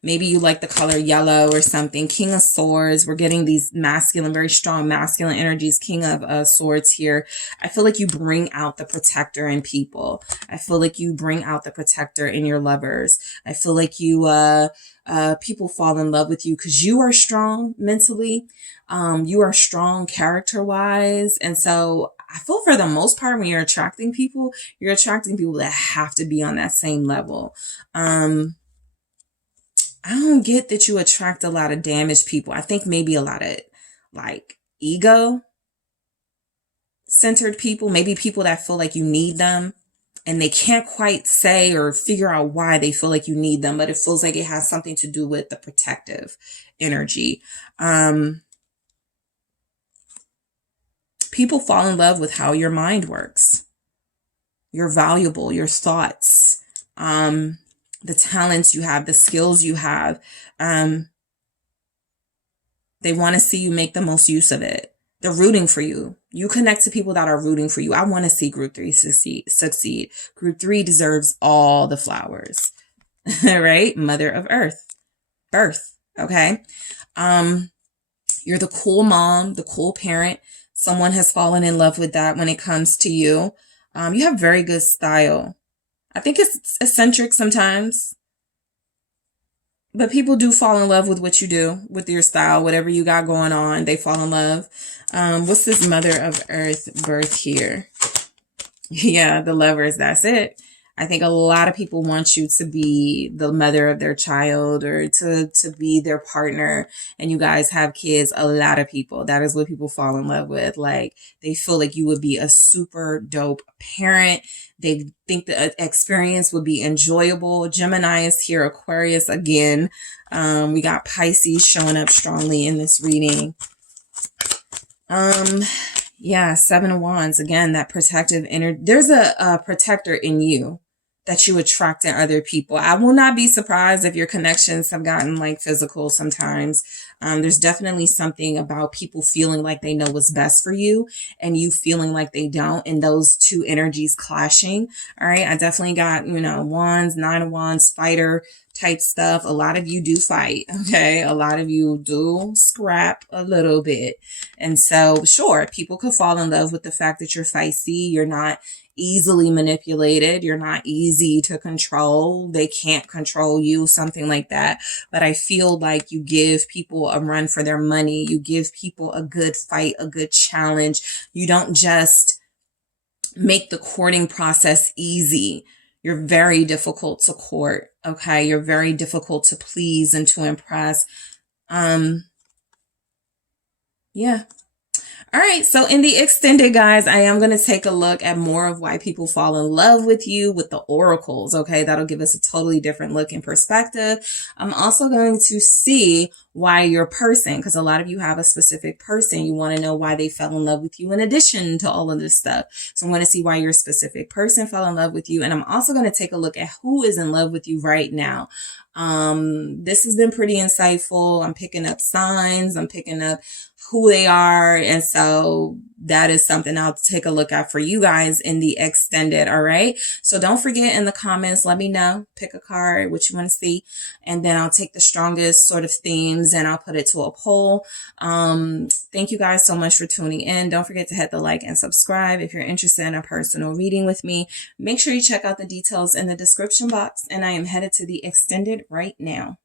Maybe you like the color yellow or something. King of Swords. We're getting these masculine, very strong masculine energies. King of Swords here. I feel like you bring out the protector in people. I feel like you bring out the protector in your lovers. I feel like you, people fall in love with you because you are strong mentally. You are strong character-wise. And so I feel for the most part, when you're attracting people that have to be on that same level. I don't get that you attract a lot of damaged people. I think maybe a lot of like ego centered people, maybe people that feel like you need them and they can't quite say or figure out why they feel like you need them, but it feels like it has something to do with the protective energy. People fall in love with how your mind works. You're valuable, your thoughts, the talents you have, the skills you have. They want to see you make the most use of it. They're rooting for you. You connect to people that are rooting for you. I want to see group 3 succeed. Group 3 deserves all the flowers, right? Mother of Earth, birth. Okay. You're the cool mom, the cool parent. Someone has fallen in love with that when it comes to you. You have very good style. I think it's eccentric sometimes, but people do fall in love with what you do, with your style, whatever you got going on, they fall in love. What's this Mother of Earth birth here? Yeah, the Lovers, that's it. I think a lot of people want you to be the mother of their child or to be their partner, and you guys have kids. A lot of people, that is what people fall in love with. Like they feel like you would be a super dope parent. They think the experience would be enjoyable. Gemini is here, Aquarius again. We got Pisces showing up strongly in this reading. Yeah, Seven of Wands. Again, that protective energy. There's a protector in you that you attract in other people. I will not be surprised if your connections have gotten like physical sometimes. There's definitely something about people feeling like they know what's best for you and you feeling like they don't, and those two energies clashing. All right. I definitely got, wands, nine of wands, fighter type stuff. A lot of you do fight. Okay. A lot of you do scrap a little bit. And so, sure, people could fall in love with the fact that you're feisty. You're not easily manipulated. You're not easy to control. They can't control you, something like that. But I feel like you give people a run for their money. You give people a good fight, a good challenge. You don't just make the courting process easy. You're very difficult to court. Okay. You're very difficult to please and to impress. Yeah. All right. So in the extended, guys, I am going to take a look at more of why people fall in love with you with the oracles. Okay. That'll give us a totally different look and perspective. I'm also going to see why your person, because a lot of you have a specific person, you want to know why they fell in love with you in addition to all of this stuff. So I'm going to see why your specific person fell in love with you. And I'm also going to take a look at who is in love with you right now. This has been pretty insightful. I'm picking up signs. I'm picking up who they are. And so that is something I'll take a look at for you guys in the extended. All right. So don't forget, in the comments, let me know, pick a card, what you want to see. And then I'll take the strongest sort of themes and I'll put it to a poll. Thank you guys so much for tuning in. Don't forget to hit the like and subscribe. If you're interested in a personal reading with me, make sure you check out the details in the description box. And I am headed to the extended right now.